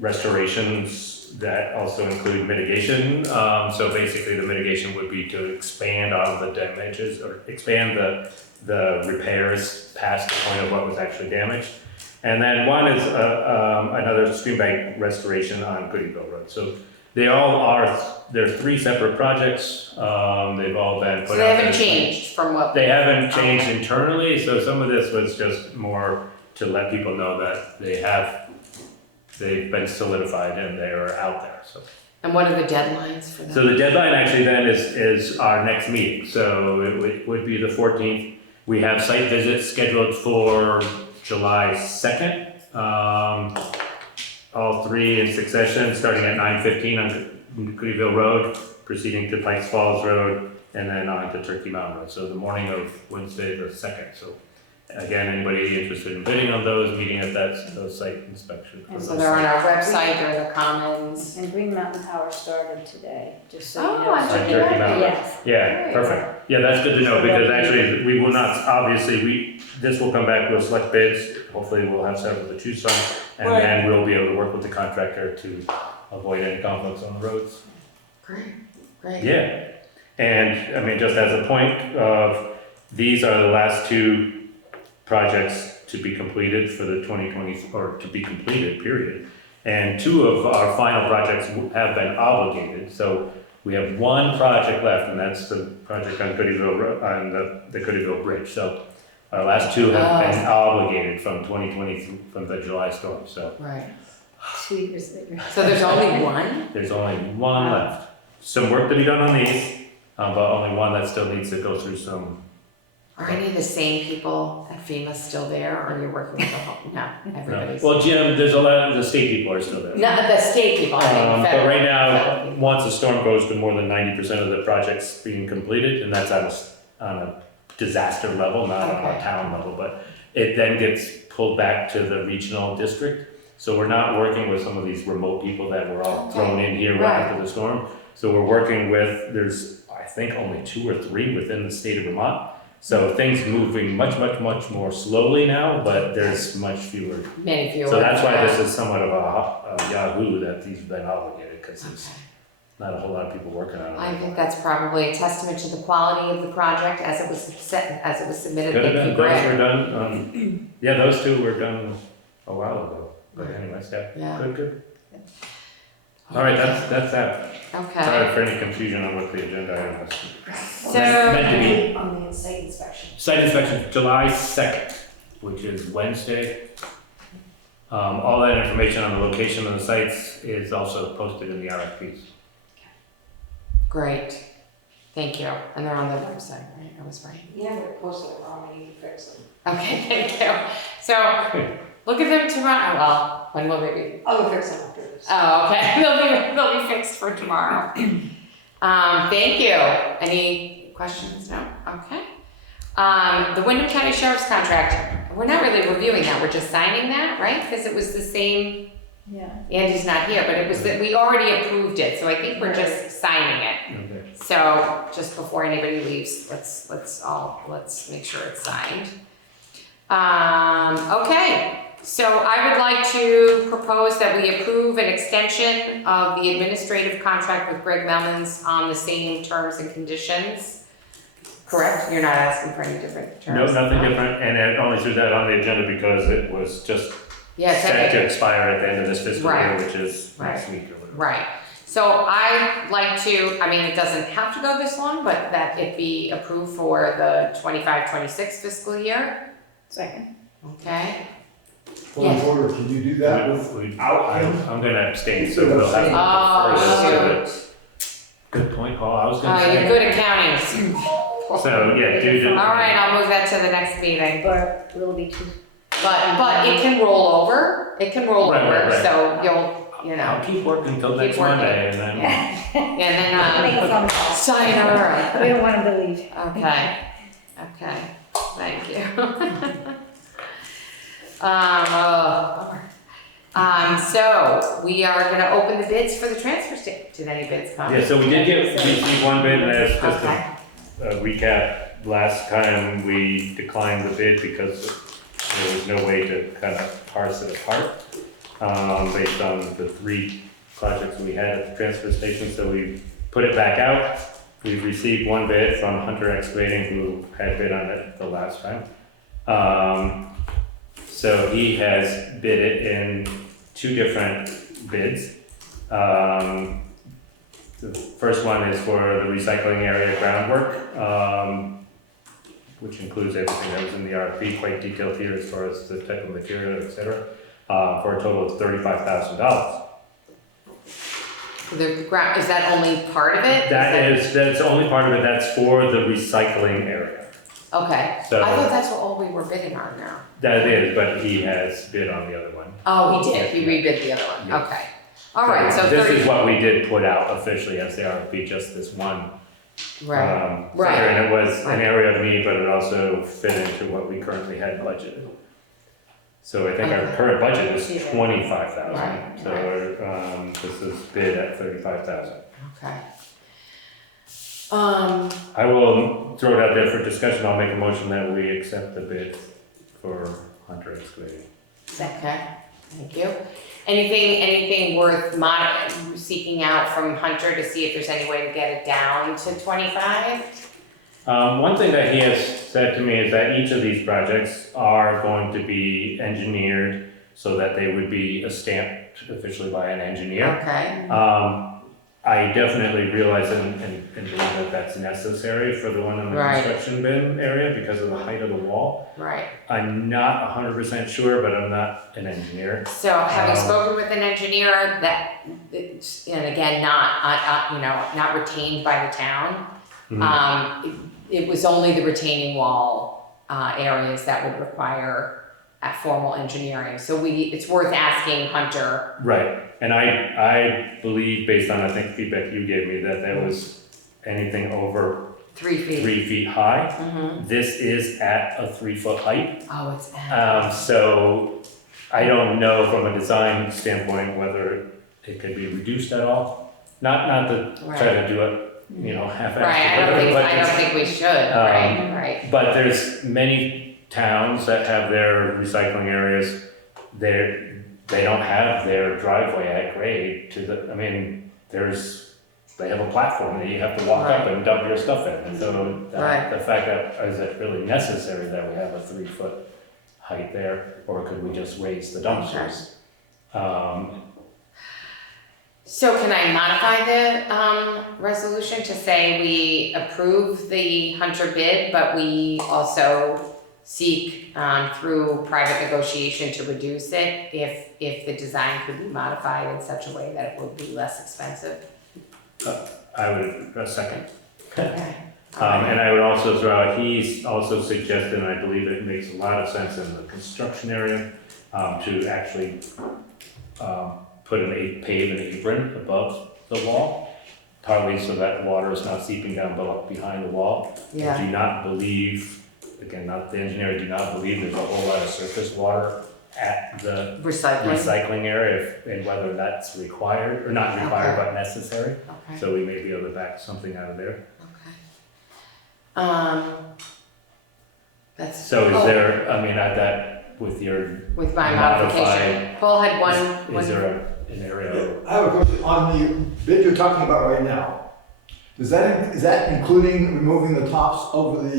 restorations that also include mitigation. So basically the mitigation would be to expand on the damages or expand the repairs past the point of what was actually damaged. And then one is another stream bank restoration on Goodaleville Road. So they all are, they're 3 separate projects. They've all been put out. So they haven't there. changed from what? They haven't changed internally, so some of this was just more to let people know that they've been solidified and they are out there, so. And what are the deadlines for that? So the deadline actually then is our next meeting, so it would be the 14th. We have site visits scheduled for July 2nd. All 3 in succession, starting at 9:15 on Goodaleville Road, proceeding to Pikes Falls Road, and then on to Turkey Mountain Road. So the morning of Wednesday the 2nd. So again, anybody interested in bidding on those, meeting at those site inspections. And So they're on our website or the Commons. And Green Mountain Power started today, just so Oh, you know. on So Turkey they- Mountain. Yes. Yeah, Great. perfect. Yeah, that's good to know, because actually, we will not, obviously, this will come back, we'll select bids, hopefully we'll have several to choose from, and Right. then we'll be able to work with the contractor to avoid any conflicts on the roads. Great, great. Yeah, and, I mean, just as a point of, these are the last 2 projects to be completed for the 2020, or to be completed, period. And 2 of our final projects have been obligated, so we have 1 project left, and that's the project on Goodaleville Road, on the Goodaleville Bridge. So our last 2 have been obligated from 2020, from the July storm, so Right. 2 years later. So there's only one? there's only 1 left. Some work to be done on these, but only 1 that still needs to go through some. Are any of the same people at FEMA still there, or you're working with the whole, no, everybody's? Well, Jim, there's a lot of the state people are still there. No, the state people, I think, But federal. right now, federal people. once the storm goes to more than 90% of the projects being completed, and that's on a disaster level, not on a Okay. town level, but it then gets pulled back to the regional district. So we're not working with some of these remote people that were all thrown in here right Right. after the storm. So we're working with, there's, I think, only 2 or 3 within the state of Vermont. So things moving much more slowly now, but there's much fewer. Many fewer. So that's why this is somewhat of a yahoo that these have been obligated, because there's Okay. not a whole lot of people working on it. I think that's probably a testament to the quality of the project as it was submitted. Good, Thank you, those were Greg. done, yeah, those 2 were done a while ago, but anyways, Yeah. good. All right, that's that. Okay, Sorry for any confusion on what the agenda item was. so, Meant to be On the site inspection. site inspection, July 2nd, which is Wednesday. All that information on the location of the sites is also posted in the RFPs. great, thank you, and they're on the website, right, I was right. Yeah, they're posted wrong, I need to fix them. Okay, thank you. So, look at them tomorrow, well, when will they be? I'll fix them after this. Oh, okay, they'll be fixed for tomorrow. Thank you. Any questions? No? Okay. The Windham County Sheriff's contract, we're not really reviewing that, we're just signing that, right? Because it was the same, Yeah. Andy's not here, but it was that we already approved it, so I think we're just signing it. Okay. So, just before anybody leaves, let's make sure it's signed. Okay. So I would like to propose that we approve an extension of the administrative contract with Greg Meulemans on the same terms and conditions. Correct? You're not asking for any different terms? No, nothing different, and it only threw that on the agenda because it was just Yeah, set to okay. expire at the end of this fiscal year, Right. which is next Right. week or whatever. Right. So I'd like to, I mean, it doesn't have to go this long, but that it be approved for the 25-26 fiscal year. Second. Okay? Point of order, can you do that without him? I'm gonna abstain, so we'll have to Oh, defer this to it. Good point, Paul, I was Oh, gonna you're say. good at counting. So, yeah, do. All right, I'll move that to the next meeting. But will be too. But it can roll over, Right, right. so you'll, I'll keep working till Keep next working. Monday, and then, and then, Make a phone call. sayonara. We don't want him to leave. Okay, thank you. So we are gonna open the bids for the transfer station. Did any bids come? yeah, so we did receive one bid, and that's just Okay, a recap. Last time we declined the bid because there was no way to kind of parse it apart, based on the 3 projects we had at the transfer station, so we put it back out. We've received one bid from Hunter Excavating, who had bid on it the last time. So he has bid it in 2 different bids. The first one is for the recycling area groundwork, which includes everything that was in the RFP, quite detailed here as far as the type of material, et cetera, for a total of $35,000. the ground, is that only part of it? That's only part of it, that's for the recycling area. Okay, I So- thought that's what all we were bidding on now. That is, but he has bid on the other one. Oh, he did, he rebid the other one, Yes. okay. All right, so This 30, is what we did put out officially as the RFP, just this one. right, And it was an area of need, but it also fit into what we currently had budgeted. So I think our current budget is 25,000, Right, so, this is bid at 35,000. okay. I will throw it out there for discussion, I'll make a motion that we accept the bid for Hunter excavating. Okay, thank you. Anything worth seeking out from Hunter to see if there's any way to get it down to 25? One thing that he has said to me is that each of these projects are going to be engineered so that they would be stamped officially by an engineer. Okay, I definitely realize and believe that that's necessary for the one in the Right. construction bin area because of the height of the wall. right. I'm not 100% sure, but I'm not an engineer. So having spoken with an engineer that, and again, not retained by the town, it was only the retaining wall areas that would require formal engineering. So it's worth asking Hunter. Right, and I believe, based on, I think, feedback you gave me, that there was anything over 3 feet. 3 feet high. Mm-hmm. This is at a 3-foot height. Oh, it's So I don't know from a design standpoint whether it could be reduced at all. Not to try to do it, half-assed. right. I don't think we should. Right. But there's many towns that have their recycling areas. They don't have their driveway at grade to the. I mean, they have a platform that you have to walk up and dump your stuff in. And so the fact that is it really necessary that we have a 3-foot height there, or could we just raise the dumpsters? So can I modify the resolution to say we approve the Hunter bid, but we also seek through private negotiation to reduce it if the design could be modified in such a way that it would be less expensive? I would second. Okay. And I would also throw out, he's also suggested, and I believe it makes a lot of sense in the construction area, to actually put pave an apron above the wall, partly so that water is not seeping down behind the wall. Yeah. I do not believe, again, not the engineer, do not believe there's a whole lot of surface water at the recycling area, and whether that's required, or not required, but necessary. Okay. So we may be able to back something out of there. That's. So is there, I mean, at that, with with my modification, Paul had one. Is there an area? I have a question on the bid you're talking about right now. Is that including removing the tops over the,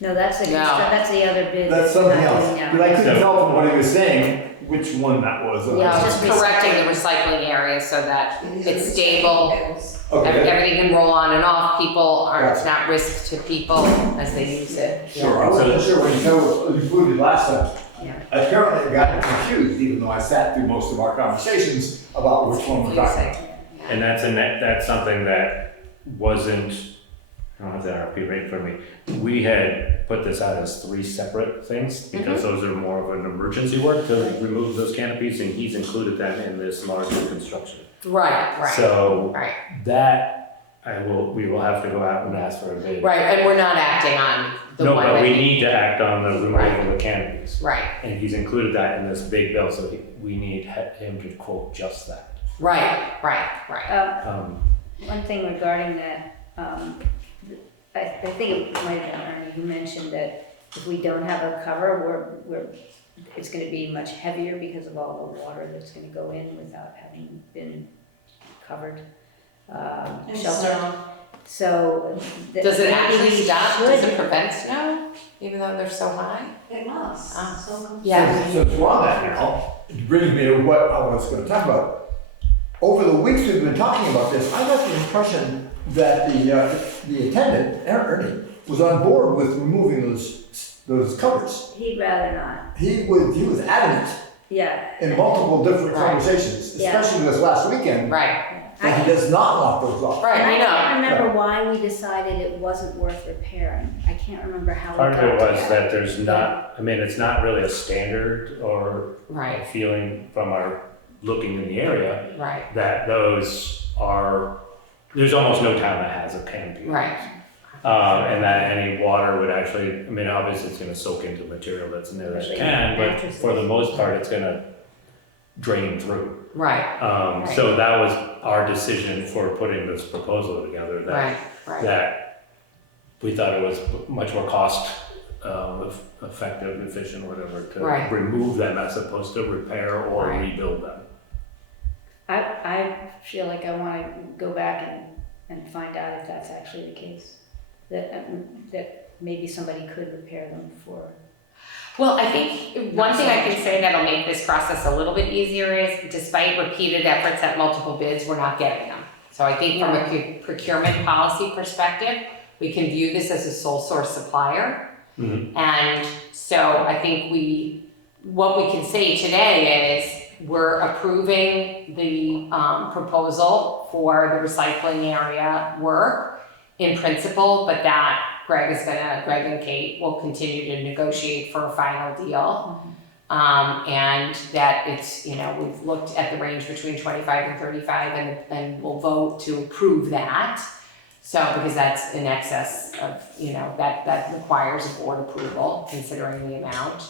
No, that's the other bid. that's something not else? doing that. But I couldn't tell from what he was saying which one that was. Yeah, Just just correcting the recycling area so that it's stable, Okay. everything can roll on and off, it's not risk to people as they use it. Sure, I wasn't sure when you was included last time. Yeah. Apparently I got confused, even though I sat through most of our conversations about which one we're talking about. And that's something that wasn't, I don't have the RFP right in front of me. We had put this out as 3 separate things because those are more of an emergency work to remove those canopies, and he's included them in this larger construction. Right. So Right. that we will have to go out and ask for a bid. Right, and we're not acting on the No, one but that we he- need to act on the removal of the canopies. Right, And he's included that in this big bill, so we need him to quote just that. right. One thing regarding that, I think it might have been Ernie who mentioned that if we don't have a cover, it's gonna be much heavier because of all the water that's gonna go in without having been covered, shelter. So. Does it actually maybe we stop, does should- it prevent snow, even though they're so high? It must. Yeah. So we're on that now, it brings me to what I was gonna talk about. Over the weeks we've been talking about this, I got the impression that the attendant, Ernie, was on board with removing those covers. He'd rather not, He was adamant yeah. in multiple different Right. conversations, Yeah. especially this last weekend, Right, that he does not want those off. right, And I I can't know. remember why we decided it wasn't worth repairing. I can't remember how we Part got of it to was that there's not, I mean, it's not really a standard or a Right, feeling from our looking in the area, Right, that those are, there's almost no town that has a canopy. right, And that any water would actually, I mean, obviously it's gonna soak into the material that's in there as it can, but for the most part, it's gonna drain through. right, Right. So that was our decision for putting this proposal together, right, right. that we thought it was much more cost effective, efficient, whatever, to Right. remove them as opposed to repair or Right. rebuild them. I feel like I wanna go back and find out if that's actually the case. That maybe somebody could repair them for. Well, I think one thing I can say that'll make this process a little bit easier is despite repeated efforts at multiple bids, we're not getting them. So I think from a procurement policy perspective, we can view this as a sole source supplier. And so I think what we can say today is we're approving the proposal for the recycling area work in principle, but that Greg and Kate will continue to negotiate for a final deal. And that it's, we've looked at the range between 25 and 35 and we'll vote to approve that. So, because that's in excess of, that requires a board approval considering the amount.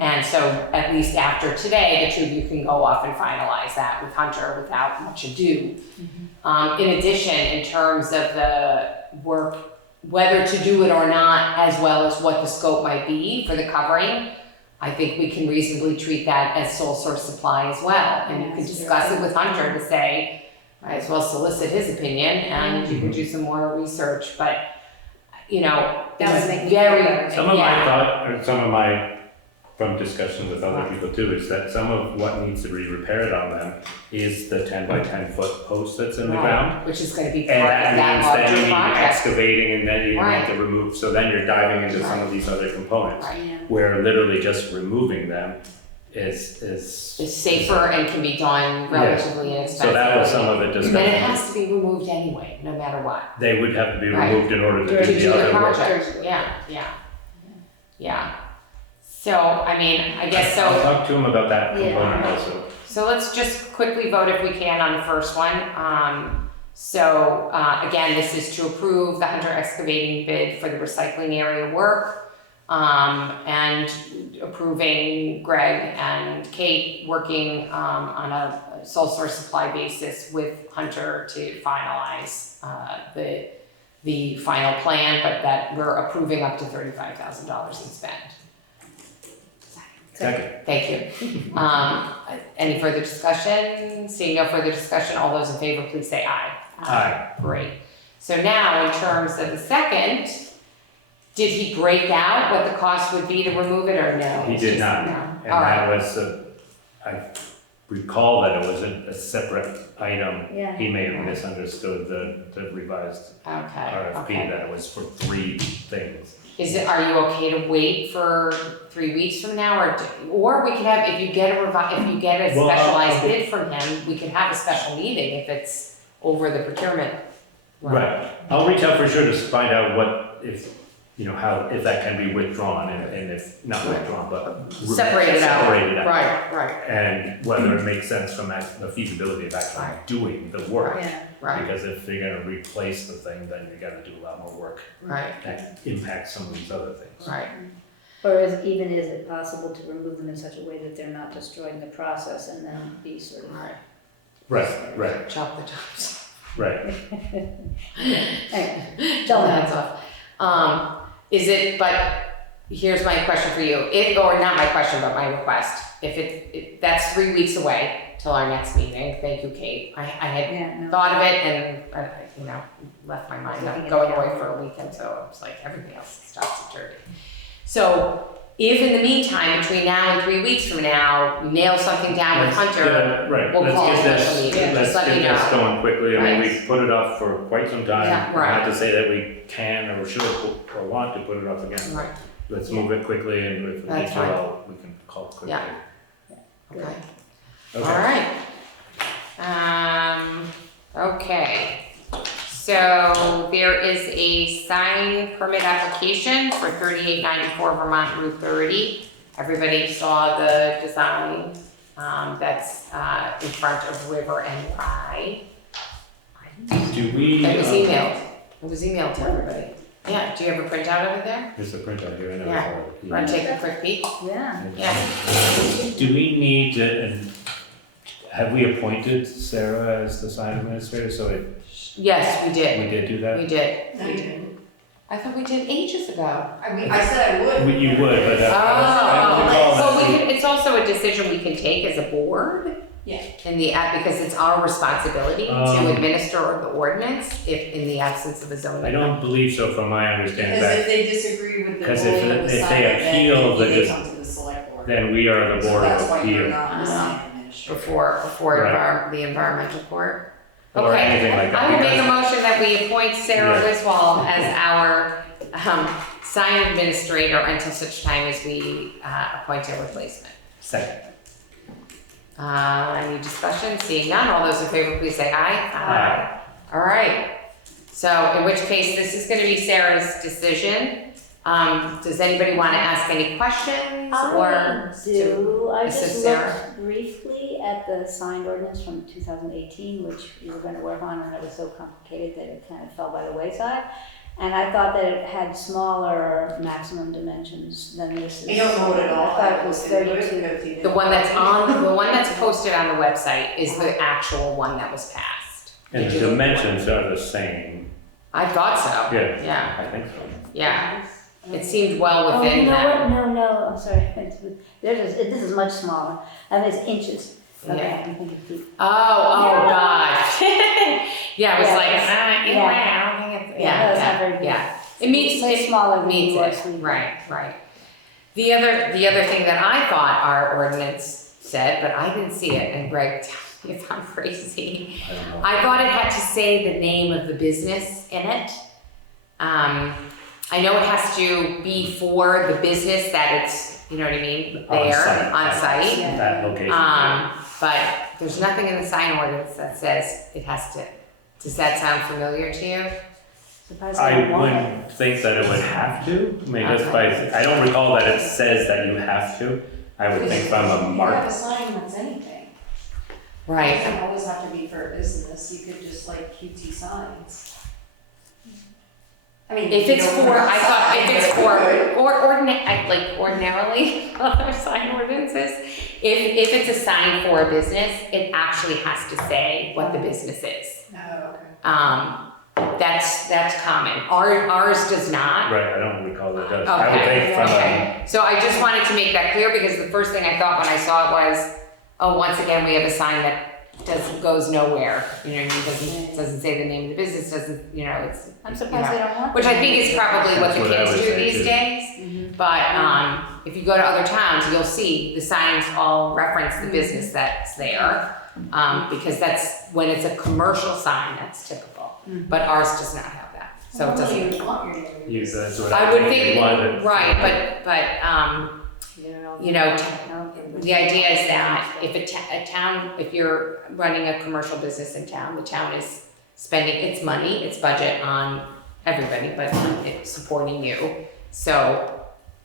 And so at least after today, the two of you can go off and finalize that with Hunter without much ado. In addition, in terms of the work, whether to do it or not, as well as what the scope might be for the covering, I think we can reasonably treat that as sole source supply as well. And you can discuss it with Hunter to say, might as well solicit his opinion and you can do some more research, but, That would make me very, feel better. Some of my thought, or some of my, from discussion with other people too, is that some of what needs to be repaired on them is the 10 by 10 foot post that's in the ground. which is gonna be And part of that that means that you larger need project. excavating and then you Right. need to remove, so then you're diving into some Right. of these other components. Right. Yeah. Where literally just removing them is. It's safer and can be done relatively inexpensively. So that was some of it And it discussion. has to be removed anyway, no matter what. They would have to be Right. removed in order to To do do the the other work. project, yeah. So, I mean, I guess I'll so, talk to him about that Yeah. component also. so let's just quickly vote if we can on the first one. Again, this is to approve the Hunter excavating bid for the recycling area work. And approving Greg and Kate working on a sole source supply basis with Hunter to finalize the final plan, but that we're approving up to $35,000 in spend. Second. Thank you. Any further discussion? Seeing no further discussion, all those in favor, please say aye. Aye. Great. So now, in terms of the second, did he break out what the cost would be to remove it, or no? He did not. No. And All that right. was, I recall that it was a separate item. Yeah. He may have misunderstood the revised Okay, RFP, okay. that it was for 3 things. Are you okay to wait for 3 weeks from now, or we could have, if you get a Well, specialized bid from him, we could have a special meeting if it's over the procurement. Right. I'll reach out for sure to find out what, if that can be withdrawn and if, not withdrawn, but Separated out. separated out. Right, And whether it makes sense from the feasibility of actually Right. doing the work. Yeah. right, Because if you're gonna replace the thing, then you gotta do a lot more work right, that impacts some of these other things. right. Or is it possible to remove them in such a way that they're not destroying the process and then be sort of. Right, Chop the tops. right. Anyway, Tell the heads off. But here's my question for you, or not my question, but my request. If that's 3 weeks away till our next meeting, thank you, Kate. I had yeah, no. thought of it and, left my mind up going away for a weekend, so it's like everything else stops at dirty. So if in the meantime, between now and 3 weeks from now, we nail something down with Hunter, Right, we'll call a let's get special meeting, this, just let's let me get this know. going quickly. I mean, Right. we've put it off for quite some time. Yeah, right. Not to say that we can or should or want to put it off again. Right, Let's move it quickly, and if we That's need fine. to, we can call it quickly. Yeah. okay. Okay. All right. Okay. So there is a sign permit application for 3894 Vermont Route 30. Everybody saw the design that's in front of River and Rye. Do we? It was emailed. It was emailed to everybody. Yeah, do you have a printout of it there? There's a printout here. I never Yeah. saw it. Want to take a quick peek? Yeah. Yeah. Do we need to, and have we appointed Sarah as the sign administrator? So Yes, we we did. did do that? We did. I didn't. I thought we did ages ago. I mean, I said I would. You would, but Oh, I don't recall well, that. it's also a decision we can take as a board. Yeah. In the, because it's our responsibility to administer the ordinance if in the absence of a zoning. I don't believe so from my understanding Because if that, they disagree with the because bullying if of the they sign, then appeal the they dis- come to the select board. then we are the So board that's of why you're appeal. not the sign administrator. Before Right. the environmental court. Or Okay, anything like that. I will make a because- motion that we appoint Sarah Yeah. Wiswald as our sign administrator until such time as we appoint a replacement. Second. Any discussion? Seeing none, all those in favor, please say aye. Aye. All right, so in which case, this is gonna be Sarah's decision. Does anybody wanna ask any questions or? I do. I assist just Sarah? looked briefly at the signed ordinance from 2018, which we were going to work on, and it was so complicated that it kind of fell by the wayside. And I thought that it had smaller maximum dimensions than this is. I don't know it at all. I thought it was 32. The one that's posted on the website is the actual one that was passed. And the dimensions are the same. I thought so. Yeah. Yeah, I think so. yeah. It seemed well Oh, within you know that. what? No, I'm sorry. This is much smaller. It's inches. Okay, Yeah. I'm thinking feet. Oh gosh. Yeah, it was Yeah, like, it's- I don't think it's, Yeah, no, it's not very yeah, big. yeah. It meets, It's it smaller than meets yours. it, right, right. The other thing that I thought our ordinance said, but I didn't see it, and Greg, tell me if I'm crazy. I don't know. I thought it had to say the name of the business in it. I know it has to be for the business that it's, you know what I mean, there, on site. That location. But there's nothing in the sign ordinance that says it has to, does that sound familiar to you? Surprised I don't want it. wouldn't think that it would have to. I mean, just by, I don't recall that it says that you have to. I would think from a You have a mark. sign that's anything. It Right. doesn't always have to be for a business, you could just like QT signs. I mean. If you it's don't for, have a I thought sign, if it's but you for, could. like ordinarily, other sign ordinances, if it's a sign for a business, it actually has to say what the business is. Oh, okay. That's common. Ours does not. Right, I don't recall that it does. I would Okay, think from a, okay. So I just wanted to make that clear because the first thing I thought when I saw it was, oh, once again, we have a sign that goes nowhere. You know, it doesn't say the name of the business, doesn't, you know, it's. I'm you surprised know, they don't want which I think is probably what That's the what I kids would do say, these too. days. But if you go to other towns, you'll see the signs all reference the business that's there. Because that's, when it's a commercial sign, that's typical. But ours does not have that, so it doesn't. You want your name. use that's what I would they think, wanted. right, but, you know, the idea is that if a town, if you're running a commercial business in town, the town is spending its money, its budget on everybody, but it's supporting you. So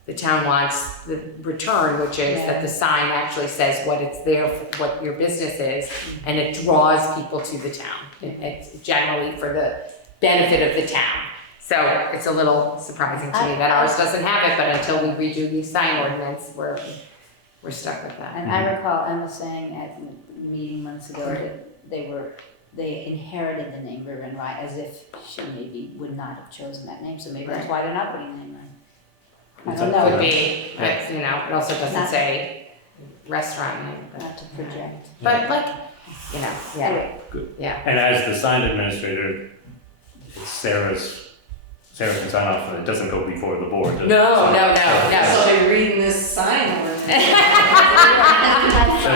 the town wants the return, which is that the sign actually says what it's there for, what your business is, and it draws people to the town. It's generally for the benefit of the town. So it's a little surprising to me that ours doesn't have it, but until we redo the sign ordinance, we're stuck with that. And I recall Emma saying at the meeting months ago that they inherited the name River and Rye as if she maybe would not have chosen that name, so maybe that's why they're not putting the name on. I don't Could know, be, but you know, it also doesn't Not- say restaurant name, but, not to project. but like, you know, yeah, Anyway, yeah. And as the sign administrator, it's Sarah can sign off, and it doesn't go before the board. does it? No, So- So they're reading this sign ordinance. So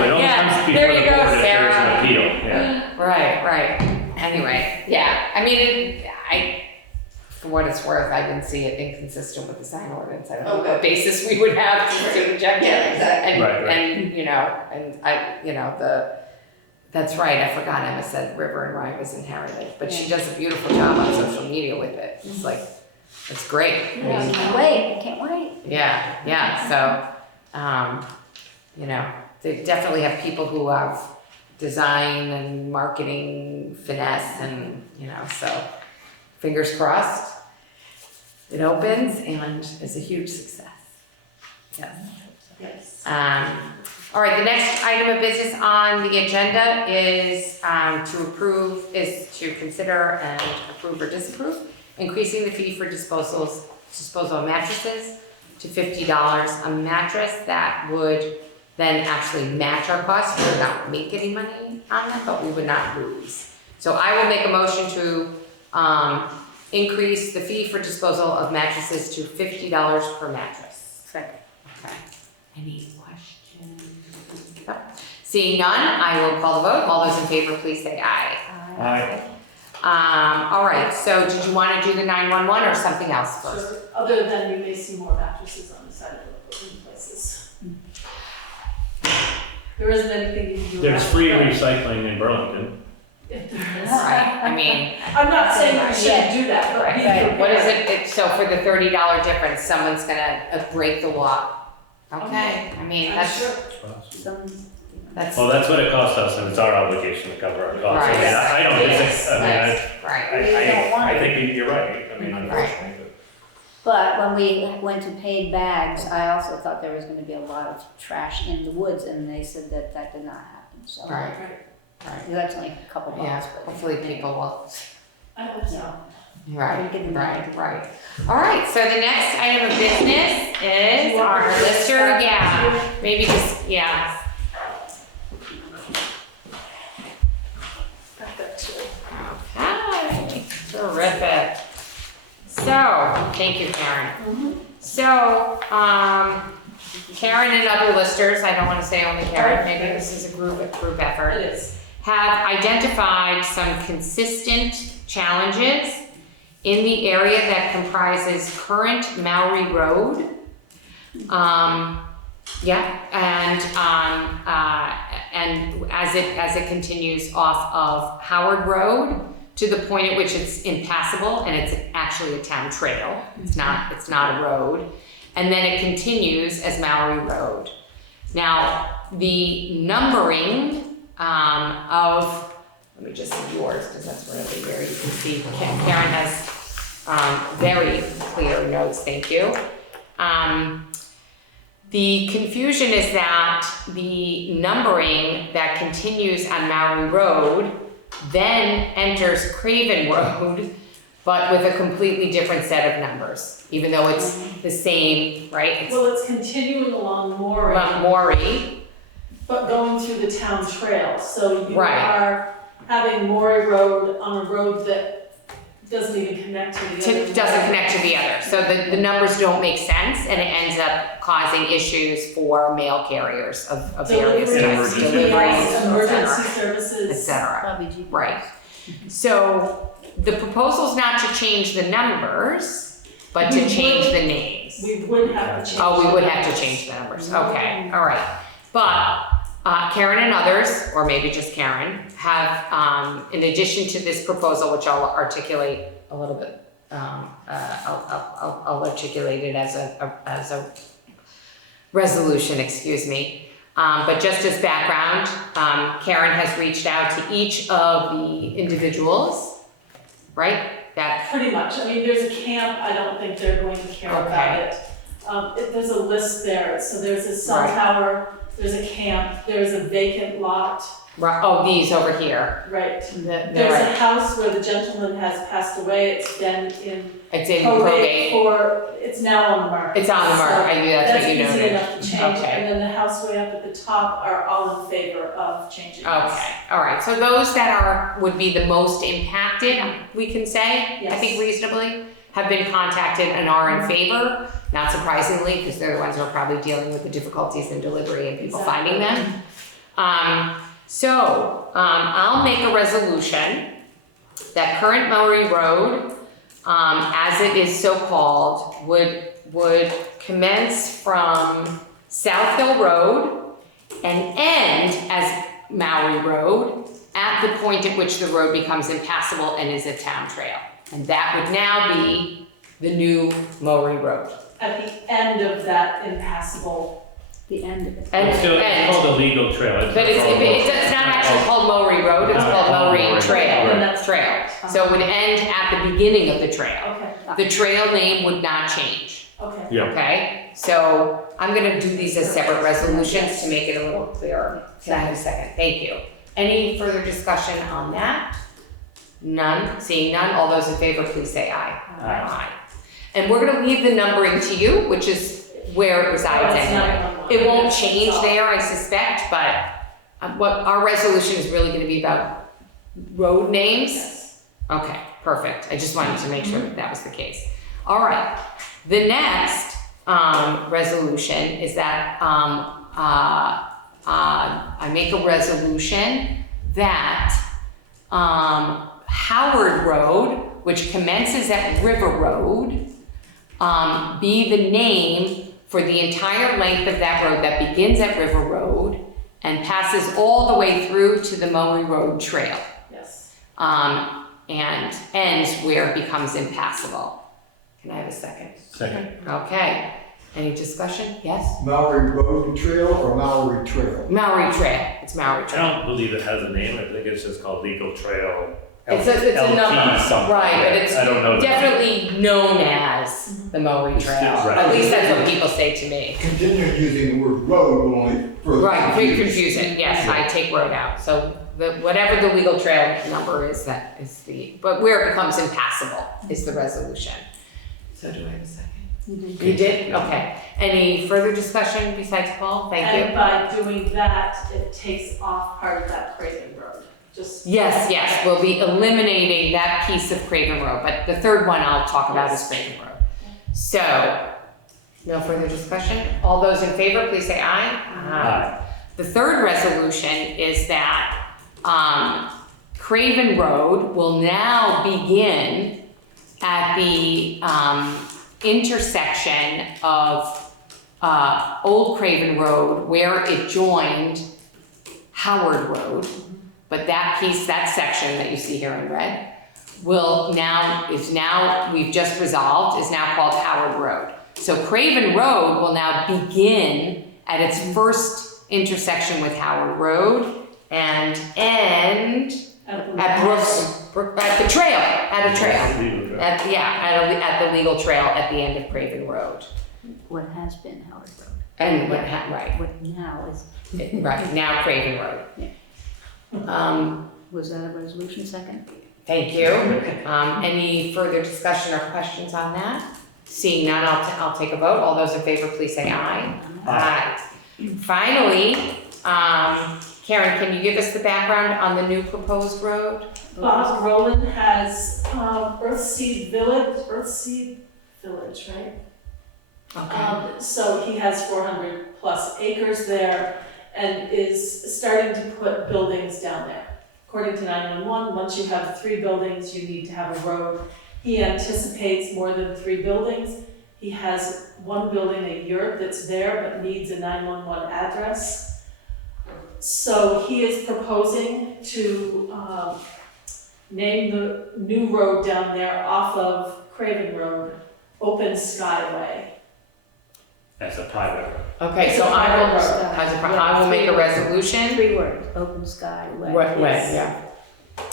it only Yeah, comes there before you the go, board if there's Sarah. an appeal, yeah. Right. Anyway, yeah, I mean, for what it's worth, I didn't see it inconsistent with the sign ordinance. I don't know what basis we would have to reject it. Yeah, exactly. And, Right. and, you know, that's right, I forgot Emma said River and Rye was inherited, but she does a beautiful job on social media with it. It's like, it's great. I mean, I can't wait. yeah, so, you know, they definitely have people who have design and marketing finesse and, so fingers crossed. It opens and is a huge success. Yes. Yes. All right, the next item of business on the agenda is to consider and approve or disapprove increasing the fee for disposal of mattresses to $50 a mattress. That would then actually match our costs. We would not make any money on them, but we would not lose. So I will make a motion to increase the fee for disposal of mattresses to $50 per mattress. Second. Okay. Any questions? No. Seeing none, I will call the vote. All those in favor, please say aye. Aye. All right, so did you want to do the 911 or something else first? So, other than you may see more mattresses on the side of the road in places. There isn't anything you can do. There's about free it. recycling in Burlington. If there is. Right, I mean, I'm not saying we shouldn't do that, but be right. What is prepared. so for the $30 difference, someone's gonna break the law. Okay, I mean, I'm that's, sure. that's, Well, that's what it costs us, and it's our obligation to cover our costs. I mean, I don't Yes, disagree, that's right. I think you're right, I mean, unfortunately. But when we went to paid bags, I also thought there was gonna be a lot of trash in the woods, and they said that that did not happen, so. Right, right, That's only a couple yeah, bucks, but. hopefully people will. I hope so. Right, Get them right, done. right. All right, so the next item of business is our lister, yeah, maybe just, yeah. Got that too. Okay, terrific. So, thank you, Karen. So, Karen and other listers, I don't want to say only Karen, maybe this is a group effort, It is. have identified some consistent challenges in the area that comprises current Maury Road. And as it continues off of Howard Road to the point at which it's impassable and it's actually a town trail. It's not a road. And then it continues as Maury Road. Now, the numbering of, let me just see yours because that's really where you can see. Karen has very clear notes, thank you. The confusion is that the numbering that continues on Maury Road then enters Craven Road, but with a completely different set of numbers, even though it's the same, right? It's Well, it's continuing along Maury, Maury, but going through the town trail. So you Right. are having Maury Road on a road that doesn't even connect to the other. doesn't connect to the other. So the numbers don't make sense and it ends up causing issues for mail carriers of various types, Deliveries, deliveries, et emergency cetera, et services. cetera. Probably GPS. Right. So the proposal's not to change the numbers, but to change the names. We would have to change. Oh, we would the have to numbers. change the numbers. Okay, all right. But Karen and others, or maybe just Karen, have, in addition to this proposal, which I'll articulate a little bit, I'll articulate it as a resolution, excuse me. But just as background, Karen has reached out to each of the individuals, right? That, Pretty much. I mean, there's a camp. I don't think they're going to care about Okay. it. There's a list there. So there's a cell Right. tower, there's a camp, there's a vacant lot, oh, these over here. right? They're There's a right. house where the gentleman has passed away. It's been in It's in probate probate. for, it's now on the market. It's on the market. So I knew that's what you easy noted. enough to change. Okay. And then the house way up at the top are all in favor of changing this. Okay, all right, so those that would be the most impacted, we can say, I Yes. think reasonably, have been contacted and are in favor, not surprisingly, because they're the ones who are probably dealing with the difficulties in delivery and people finding them. I'll make a resolution that current Maury Road, as it is so called, would commence from South Hill Road and end as Maury Road at the point at which the road becomes impassable and is a town trail. And that would now be the new Maury Road. At the end of that impassable The end of it. And- It's still, it's called a legal trail. But it's not actually called Mowry Road, it's called Mowry Trail. And that's Trail. So it would end at the beginning of the trail. Okay, The trail name would not change, okay. Yeah. okay? So I'm gonna do these as separate resolutions to make it a little clearer. Can I have a second? Thank you. Any further discussion on that? None? Seeing none, all those in favor, please say aye. Aye. And we're gonna leave the numbering to you, which is where it resides That's anyway. 911. It won't change there, I suspect, but what our resolution is really gonna be about road names. Yes. Okay, perfect. I just wanted to make sure that that was the case. All right. The next resolution is that I make a resolution that Howard Road, which commences at River Road, be the name for the entire length of that road that begins at River Road and passes all the way through to the Mowry Road Trail, Yes. and ends where it becomes impassable. Can I have a second? Second. Okay. Any discussion? Yes? Mallory Road Trail or Mallory Trail? Mowry Trail. It's Mowry I Trail. don't believe it has a name, I think it's just called legal trail. It's a LT number, something. right, but it's I don't know. the name. definitely known as the Mowry Trail. Right. At least that's what people say to me. Continuing using the word road will only further. Right, very confusing, yes, I take road out, so whatever the legal trail number is, that is but where it becomes impassable is the resolution. So do I have a second? You did? Okay. Any further discussion besides Paul? Thank And you. by doing that, it takes off part of that Craven Road, just. Yes, we'll be eliminating that piece of Craven Road, but the third one I'll talk about is Craven Road. So, no further discussion? All those in favor, please say aye. Aye. The third resolution is that Craven Road will now begin at the intersection of Old Craven Road where it joined Howard Road. But that piece, that section that you see here in red, we've just resolved, is now called Howard Road. So Craven Road will now begin at its first intersection with Howard Road and end at the trail, at a trail. Legal trail. At the legal trail at the end of Craven Road. What has been Howard Road. And right, What now is, right, now Craven Road. was that a resolution second? Thank you. Any further discussion or questions on that? Seeing none, I'll take a vote. All those in favor, please say aye. Aye. Finally, Karen, can you give us the background on the new proposed road? Bob Rowland has Earthseed Village, right? Okay. So he has 400 plus acres there and is starting to put buildings down there. According to 911, once you have 3 buildings, you need to have a road. He anticipates more than 3 buildings. He has 1 building, a yurt that's there but needs a 911 address. So he is proposing to name the new road down there off of Craven Road, Open Skyway. That's a private road. Okay, It's so a private road. I will make a resolution. 3 words, open sky, way. Yeah.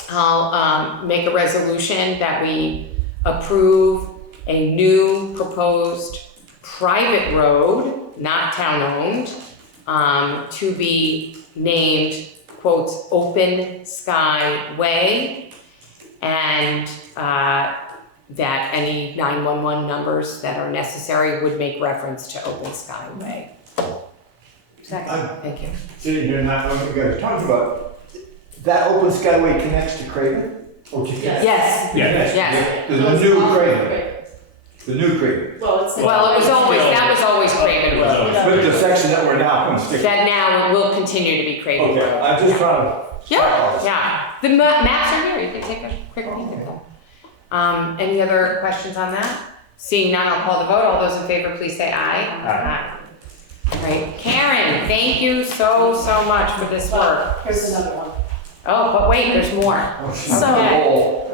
I'll make a resolution that we approve a new proposed private road, not town-owned, to be named, quotes, Open Sky Way, and that any 911 numbers that are necessary would make reference to Open Sky Way. Second, thank you. Sitting here not knowing what you guys are talking about, that Open Skyway connects to Craven? Or to Yes, Yeah. yes. The new Craven, the new Craven. Well, it's. Well, that was always Craven Road. But the section that we're now going to stick. That now will continue to be Craven Okay, Road. I'm just trying to. Yeah. The maps are here, you can take a quick peek at them. Any other questions on that? Seeing none, I'll call the vote. All those in favor, please say aye. Aye. Great. Karen, thank you so much for this work. Here's another one. Oh, but wait, there's more. So,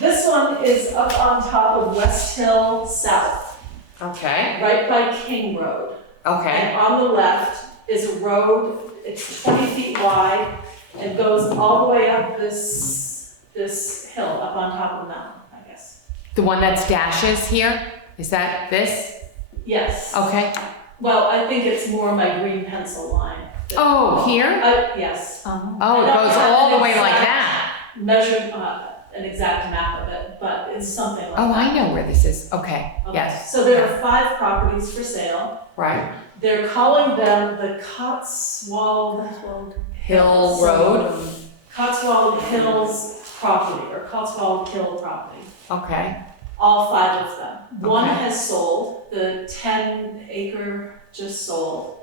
this one is up on top of West Hill South, Okay. right by King Road. Okay, And on the left is a road, it's 20 feet wide, and goes all the way up this hill, up on top of the mountain, I guess. the one that's dashes here, is that this? Yes. Okay. Well, I think it's more my green pencil line. Oh, here? Yes. Oh, it goes all the way like that. Measured, an exact map of it, but it's something like that. Oh, I know where this is. Okay, Okay. yes, So there are 5 properties for sale. right. They're calling them the Cotswold Hill Road. Cotswold Hills property, or Cotswold Hill property. Okay, All 5 of them. One Okay. has sold, the 10-acre just sold,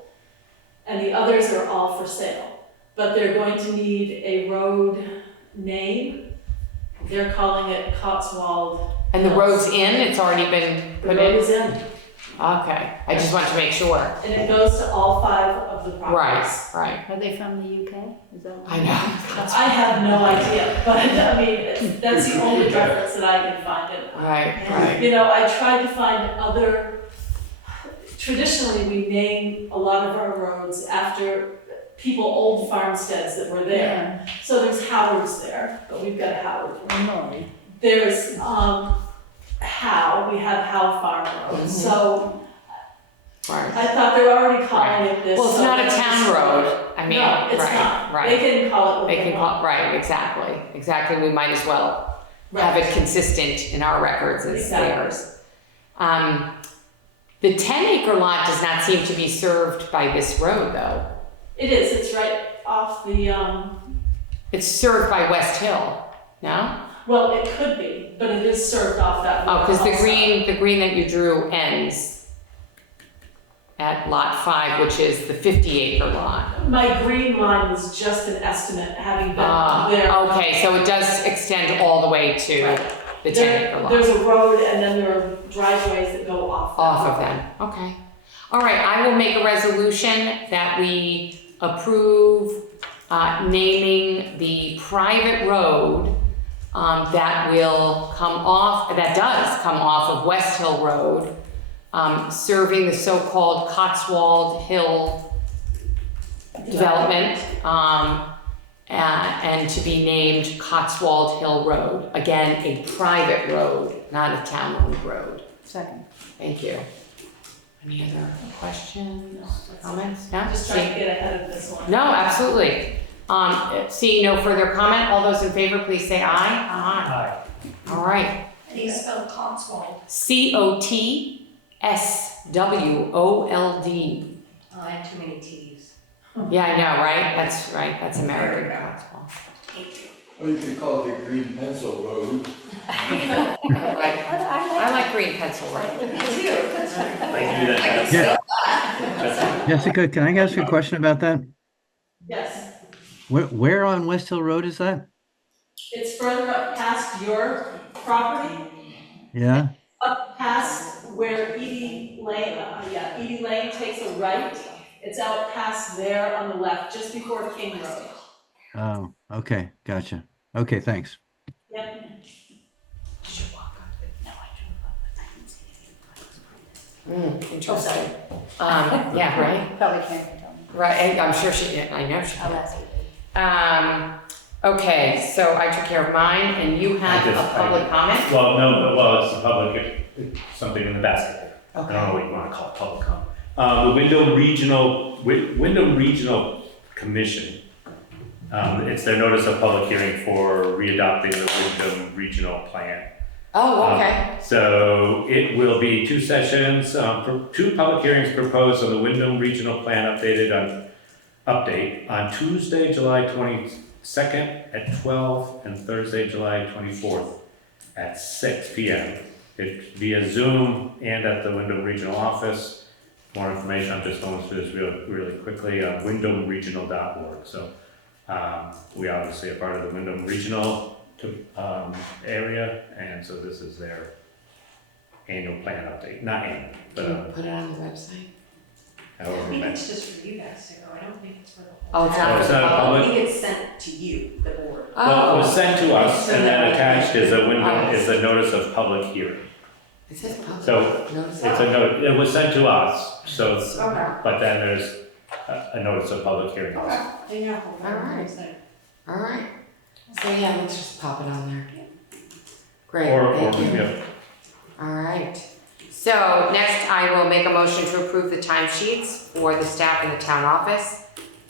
and the others are all for sale. But they're going to need a road name. They're calling it Cotswold. and the road's in, it's already been The put road in? is in, Okay, I just want to make sure. and it goes to all 5 of the properties. Right, right. Are they from the UK? Is that what? I know. I have no idea, but I mean, that's the only reference that I can find it. Right, right. You know, I tried to find other, traditionally, we name a lot of our roads after old farmsteads that were there. So there's Howard's there, but we've got a Howard. No. There's, Howe, we have Howe Farm Road, so Right. I thought they were already calling it this. Well, it's so not a let's town just- road. I mean, No, it's right, not. right. They can call it what They they can want. call, right, exactly. We might as well have it consistent in our records as Exactly. theirs. The 10-acre lot does not seem to be served by this road, though. It is, it's right off the, It's served by West Hill, no? well, it could be, but it is served off that road Oh, because the also. green that you drew ends at lot 5, which is the 50-acre lot. My green line was just an estimate, having been there. Okay, so it does extend all the way to Right. the 10-acre lot. There's a road and then there are driveways that go off that Off of road. them, okay. All right, I will make a resolution that we approve naming the private road that will come off, that does come off of West Hill Road, serving the so-called Cotswold Hill development, and to be named Cotswold Hill Road. Again, a private road, not a town-owned road. Second. Thank you. Any other questions, comments? No? Just trying to get ahead of this one. No, absolutely. Seeing no further comment, all those in favor, please say aye. Aye. All right. How do you spell Cotswold? Cotswold. I had too many T's. Yeah, I know, right? That's right, that's American Cotswold. Thank you. Or you could call it the Green Pencil Road. Right. I like green pencil road. Yeah. Jessica, can I ask you a question about that? Yes, Where on West Hill Road is that? it's further up past your property, Yeah? up past where Edie Lane takes a right. It's out past there on the left, just before King Road. Oh, okay, gotcha. Okay, thanks. Yep. Interesting. Yeah, right? Probably Karen can tell me. Right, I'm sure I know she I'll can. ask you. Okay, so I took care of mine, and you had a public comment? Well, no, well, it's a public, it's something in the basket. I don't know what you want to call it, public comment. The Windham Regional Commission, it's their notice of public hearing for readopting the Windham Regional Plan. Oh, okay. So it will be 2 sessions, 2 public hearings proposed on the Windham Regional Plan update on Tuesday, July 22nd at 12 and Thursday, July 24th at 6 p.m. It's via Zoom and at the Windham Regional office. More information, I'm just going through this really quickly on wyndhamregional.org. So we obviously are part of the Windham Regional area, and so this is their annual plan update. Not annual, Can you but put it on the website? I however think many. it's just for you guys to go, I don't think it's for the whole. Oh, it's Oh, not it's for the not public? I public? think it's sent to you, the board. Well, it was sent to us, So and that then we- attached is a Oh. is a notice of public hearing. It says public. So Notice. it's a note, it was sent to us, so, Okay. but then there's a notice of public hearing. Okay. Yeah. All right. All right. So yeah, let's just pop it on there. Great, Or, thank you. yeah. All right. So next, I will make a motion to approve the timesheets for the staff in the town office,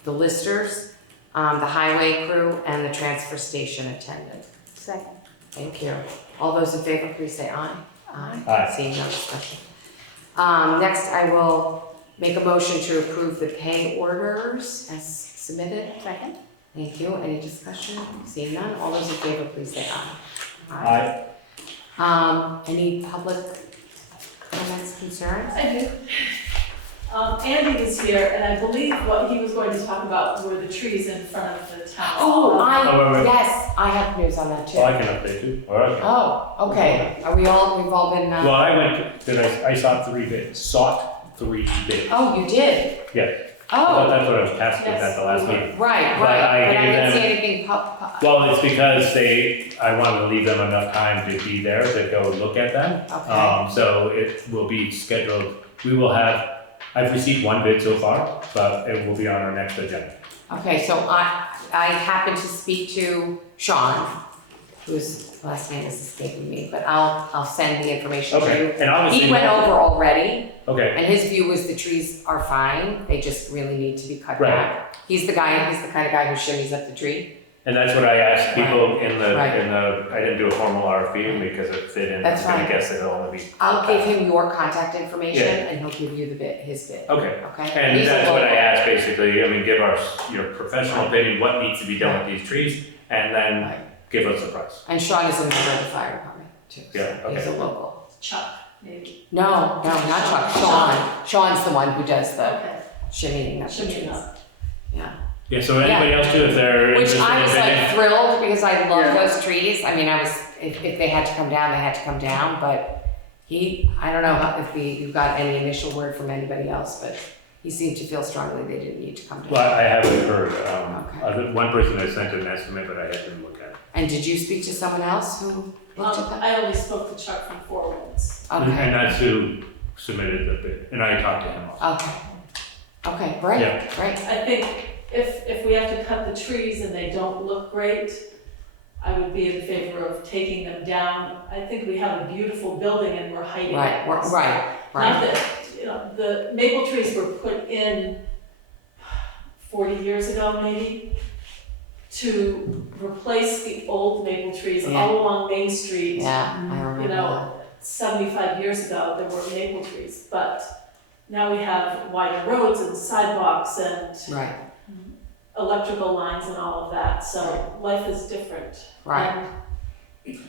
the listers, the highway crew, and the transfer station attendant. Second. Thank you. All those in favor, please say aye. Aye. Seeing no discussion. Next, I will make a motion to approve the pay orders as submitted. Second. Thank you. Any discussion? Seeing none. All those in favor, please say Aye. aye. Any public comments, concerns? I do. Andy was here, and I believe what he was going to talk about were the trees in front of the town. Oh, Oh, wait. yes, I have news on that too. Well, I can update you, all right. Oh, okay. We've all been, Well, I went, I sought 3 bids. oh, you did? Yeah. I thought Oh, that's what I was tasked with at the last meeting. right, But I but I gave didn't see them- anything Well, it's because I wanted to leave them enough time to be there to go look at them. Okay. So it will be scheduled, I've received 1 bid so far, but it will be on our next agenda. Okay, so I happened to speak to Sean, whose last name is escaping me, but I'll send the information to you. Okay, and obviously. He went over already, Okay, and his view was the trees are fine, they just really need to be cut Right. back. He's the kind of guy who shimmies up the tree. and that's what I asked people Right. I didn't do a formal RFP because it fit in, I was That's gonna fine. guess it'll only be. I'll give him your contact information Yeah. and he'll give you his bid, Okay, okay? and He's a that's what I local. asked basically, give your professional opinion, what needs to be done with these trees, and then Right. give us a price. And Sean is a member of the fire department too, so Yeah, he's a okay. local. Chuck, maybe. No, not Chuck, Sean. Sean's the one who does the Okay. shimmying up the Shimmy trees. up. Yeah. Yeah, so anybody else too, if they're Which interested I in was bidding? like thrilled because I love those trees. I mean, if they had to come down, they had to come down, but I don't know if you got any initial word from anybody else, but he seemed to feel strongly they didn't need to come down. Well, I haven't heard, Okay. one person has sent an estimate, but I haven't looked at it. And did you speak to someone else who looked at them? I only spoke to Chuck from Four Winds. Okay, And that's who submitted the bid, and I talked to him also. okay, great, Yeah. great. I think if we have to cut the trees and they don't look great, I would be in favor of taking them down. I think we have a beautiful building and we're hiding Right, it. right, Not right. that, the maple trees were put in 40 years ago maybe, to replace the old maple trees Yeah. all along Main Street. Yeah, I remember You that. know, 75 years ago, there were maple trees, but now we have wider roads and sidewalks and Right, electrical lines and all of that, so life is different. right.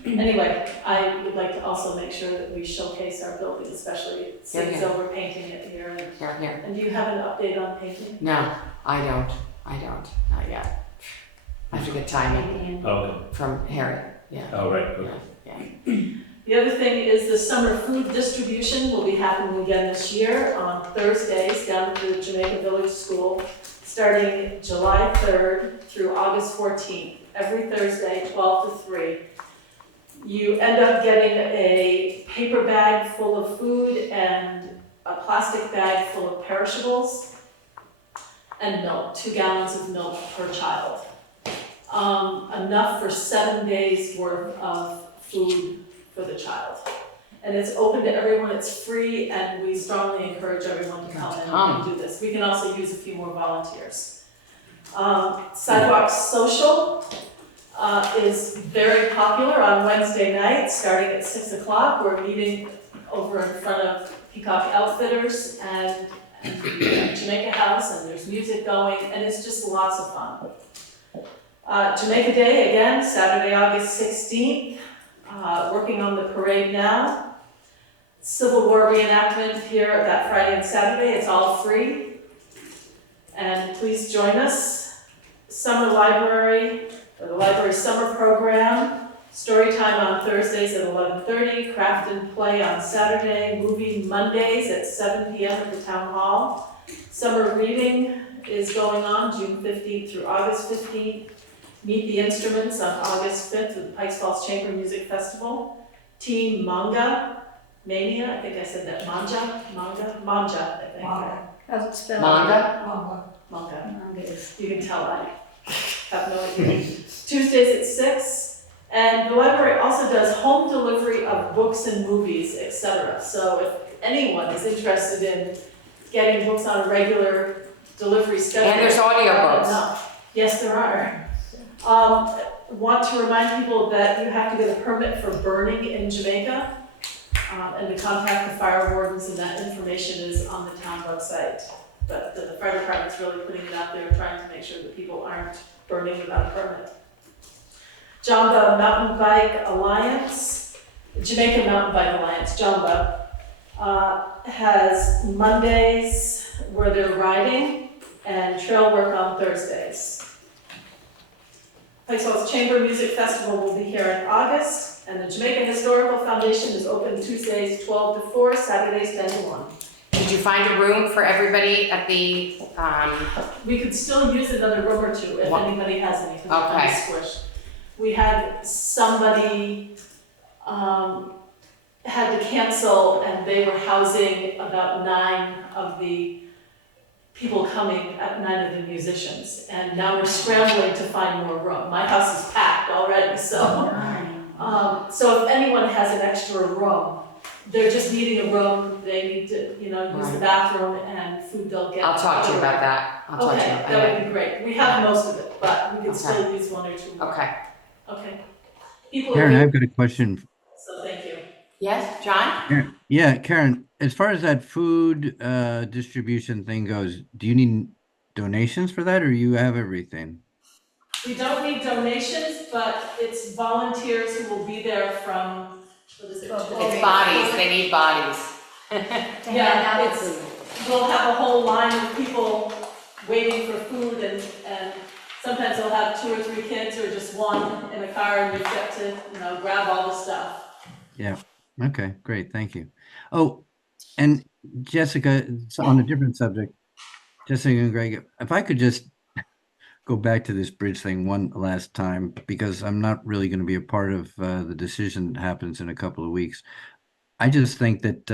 And anyway, I would like to also make sure that we showcase our building, especially since Yeah. we're painting it here. Here. And do you have an update on painting? No, I don't, not yet. I have to get timing Okay, from Harry, yeah. oh, right, okay. Yeah. The other thing is the summer food distribution will be happening again this year on Thursdays down at the Jamaica Village School, starting July 3rd through August 14th, every Thursday, 12 to 3. You end up getting a paper bag full of food and a plastic bag full of perishables and milk, 2 gallons of milk per child. Enough for 7 days worth of food for the child. And it's open to everyone, it's free, and we strongly encourage everyone to come in and do this. We can also use a few more volunteers. Sidewalk Social is very popular on Wednesday nights, starting at 6 o'clock. We're meeting over in front of Peacock Outfitters and the Jamaica House, and there's music going, and it's just lots of fun. Jamaica Day, again, Saturday, August 16th. Working on the parade now. Civil War reenactment here that Friday and Saturday, it's all free. And please join us. Summer library, or the library summer program, story time on Thursdays at 11:30, craft and play on Saturday, movie Mondays at 7 p.m. at the town hall. Summer reading is going on June 15th through August 15th. Meet the Instruments on August 5th with the Pikes Falls Chamber Music Festival. Teen Manga Mania, I think I said that, Manja, I think. How's it spelled? Manga? Manga. Manga is. You can tell I have no idea. Tuesdays at 6, and the library also does home delivery of books and movies, etc. So if anyone is interested in getting books on a regular delivery schedule. And there's audiobooks. No. Yes, there are. Want to remind people that you have to get a permit for burning in Jamaica, and to contact the fire wardens, and that information is on the town website. But the fire department's really putting it out there, trying to make sure that people aren't burning without a permit. Jamba Mountain Bike Alliance, Jamaica Mountain Bike Alliance, Jamba, has Mondays where they're riding and trail work on Thursdays. Pikes Falls Chamber Music Festival will be here in August, and the Jamaica Historical Foundation is open Tuesdays 12 to 4, Saturdays 10 to 1. Did you find a room for everybody at the, We could still use another room or two if What? anybody has anything Okay. kind of squished. We had somebody had to cancel, and they were housing about 9 of the people coming, 9 of the musicians, and now we're scrambling to find more room. My house is packed already, so so if anyone has an extra room, they're just needing a room, they need to, use the Right. bathroom and food they'll get. I'll talk to you about that. I'll talk to you Okay, about that would be great. We have most of it, but we could Okay. still use 1 or 2 more. Okay. Okay. People Karen, are, I've got a question. so thank you. Yes, John? Yeah, Karen, as far as that food distribution thing goes, do you need donations for that, or you have everything? We don't need donations, but it's volunteers who will be there from, what is it? It's bodies, they need bodies. Yeah, we'll have a whole line of people waiting for food, and sometimes they'll have 2 or 3 kids or just one in a car, and you get to, grab all the stuff. Yeah. Okay, great. Thank you. Oh, and Jessica, so on a different subject, Jessica and Greg, if I could just go back to this bridge thing one last time, because I'm not really going to be a part of the decision that happens in a couple of weeks. I just think that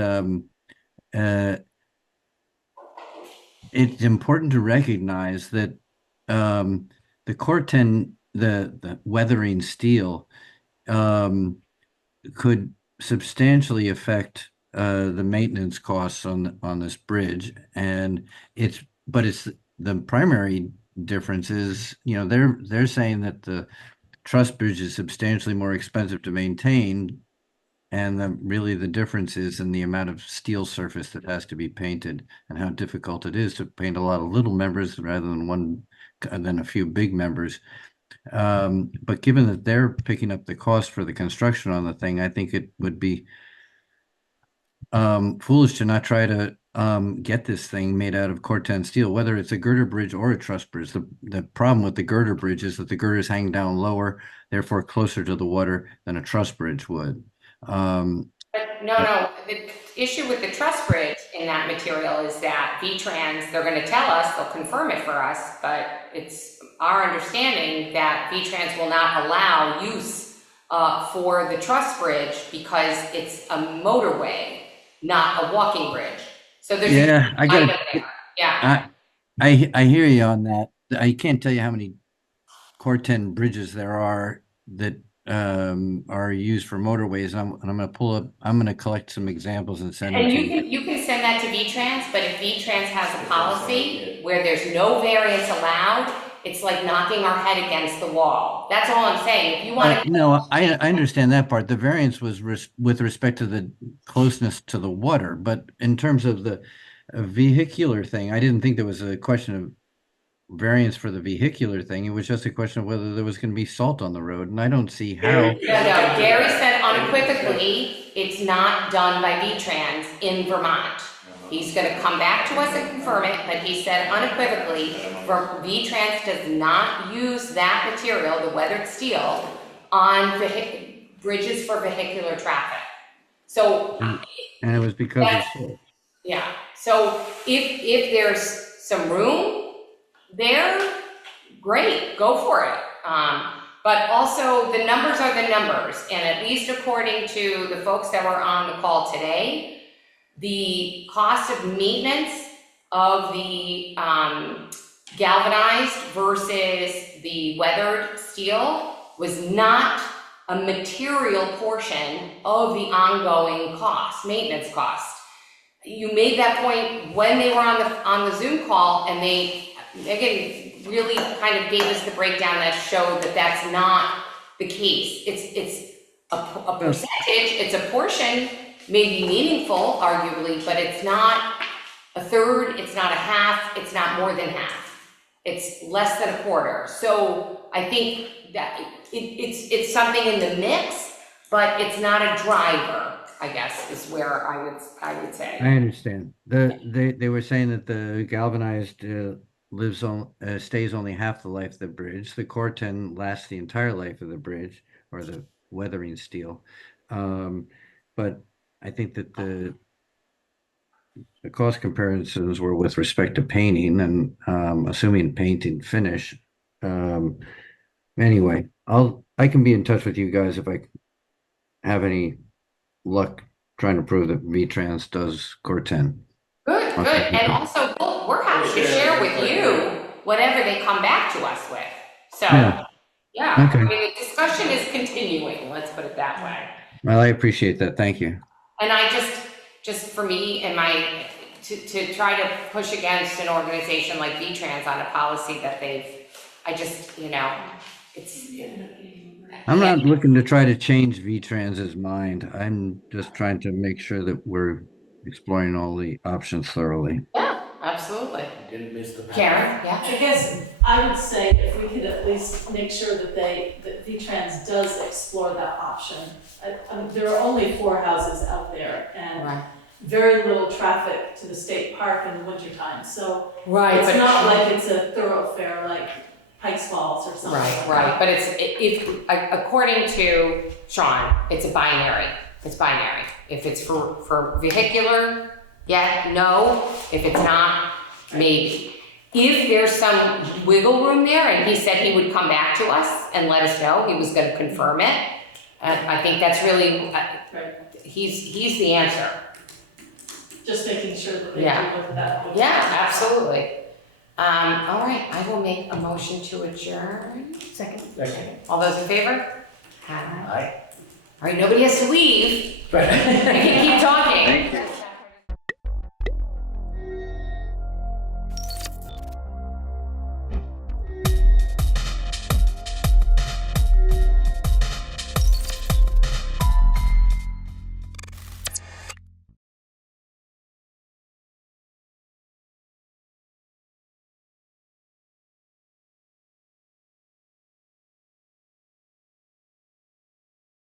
it's important to recognize that the Corten, the weathering steel, could substantially affect the maintenance costs on this bridge, and it's the primary difference is, they're saying that the truss bridge is substantially more expensive to maintain, and really the difference is in the amount of steel surface that has to be painted and how difficult it is to paint a lot of little members rather than a few big members. But given that they're picking up the cost for the construction on the thing, I think it would be foolish to not try to get this thing made out of Corten steel, whether it's a girder bridge or a truss bridge. The problem with the girder bridge is that the girders hang down lower, therefore closer to the water than a truss bridge would. But no, the issue with the truss bridge in that material is that VTrans, they're gonna tell us, they'll confirm it for us, but it's our understanding that VTrans will not allow use for the truss bridge because it's a motorway, not a walking bridge. So there's Yeah, a item there. Yeah. I hear you on that. I can't tell you how many Corten bridges there are that are used for motorways. I'm going to collect some examples and send them And to you. you can send that to VTrans, but if VTrans has a policy where there's no variance allowed, it's like knocking our head against the wall. That's all I'm saying. If you want to. No, I understand that part. The variance was with respect to the closeness to the water, but in terms of the vehicular thing, I didn't think there was a question of variance for the vehicular thing. It was just a question of whether there was going to be salt on the road, and I don't see how. No, Gary said unequivocally, it's not done by VTrans in Vermont. He's gonna come back to us and confirm it, but he said unequivocally, VTrans does not use that material, the weathered steel, on bridges for vehicular traffic. So. And it was because of salt. Yeah, so if there's some room there, great, go for it. But also, the numbers are the numbers, and at least according to the folks that were on the call today, the cost of maintenance of the galvanized versus the weathered steel was not a material portion of the ongoing cost, maintenance cost. You made that point when they were on the Zoom call, and Megan really kind of gave us the breakdown that showed that that's not the case. It's a percentage, it's a portion, maybe meaningful, arguably, but it's not a third, it's not a half, it's not more than half. It's less than a quarter. So I think that it's something in the mix, but it's not a driver, I guess, is where I would say. I understand. They were saying that the galvanized stays only half the life of the bridge. The Corten lasts the entire life of the bridge, or the weathering steel. But I think that the cost comparisons were with respect to painting, and assuming painting finish. Anyway, I can be in touch with you guys if I have any luck trying to prove that VTrans does Corten. Good. And also, we're happy to share with you whatever they come back to us with. So, yeah. Okay. I mean, the discussion is continuing, let's put it that way. Well, I appreciate that. Thank you. And I just for me and to try to push against an organization like VTrans on a policy that I'm not looking to try to change VTrans's mind. I'm just trying to make sure that we're exploring all the options thoroughly. Yeah, absolutely. Didn't miss the Karen, yeah? I guess I would say if we could at least make sure that that VTrans does explore that option. There are only 4 houses out there, and Right. very little traffic to the state park in the wintertime, so Right, it's but not like it's a thoroughfare like Pikes Falls or something like that. Right, but if according to Sean, it's a binary. It's binary. If it's for vehicular, yeah, no. If it's not, maybe. If there's some wiggle room there, and he said he would come back to us and let us know, he was going to confirm it. I think that's really he's the answer. Just making sure that they do look at that. Yeah, absolutely. All right, I will make a motion to adjourn. Second. All those in favor? Aye. All right, nobody has to leave. Right. I can keep talking.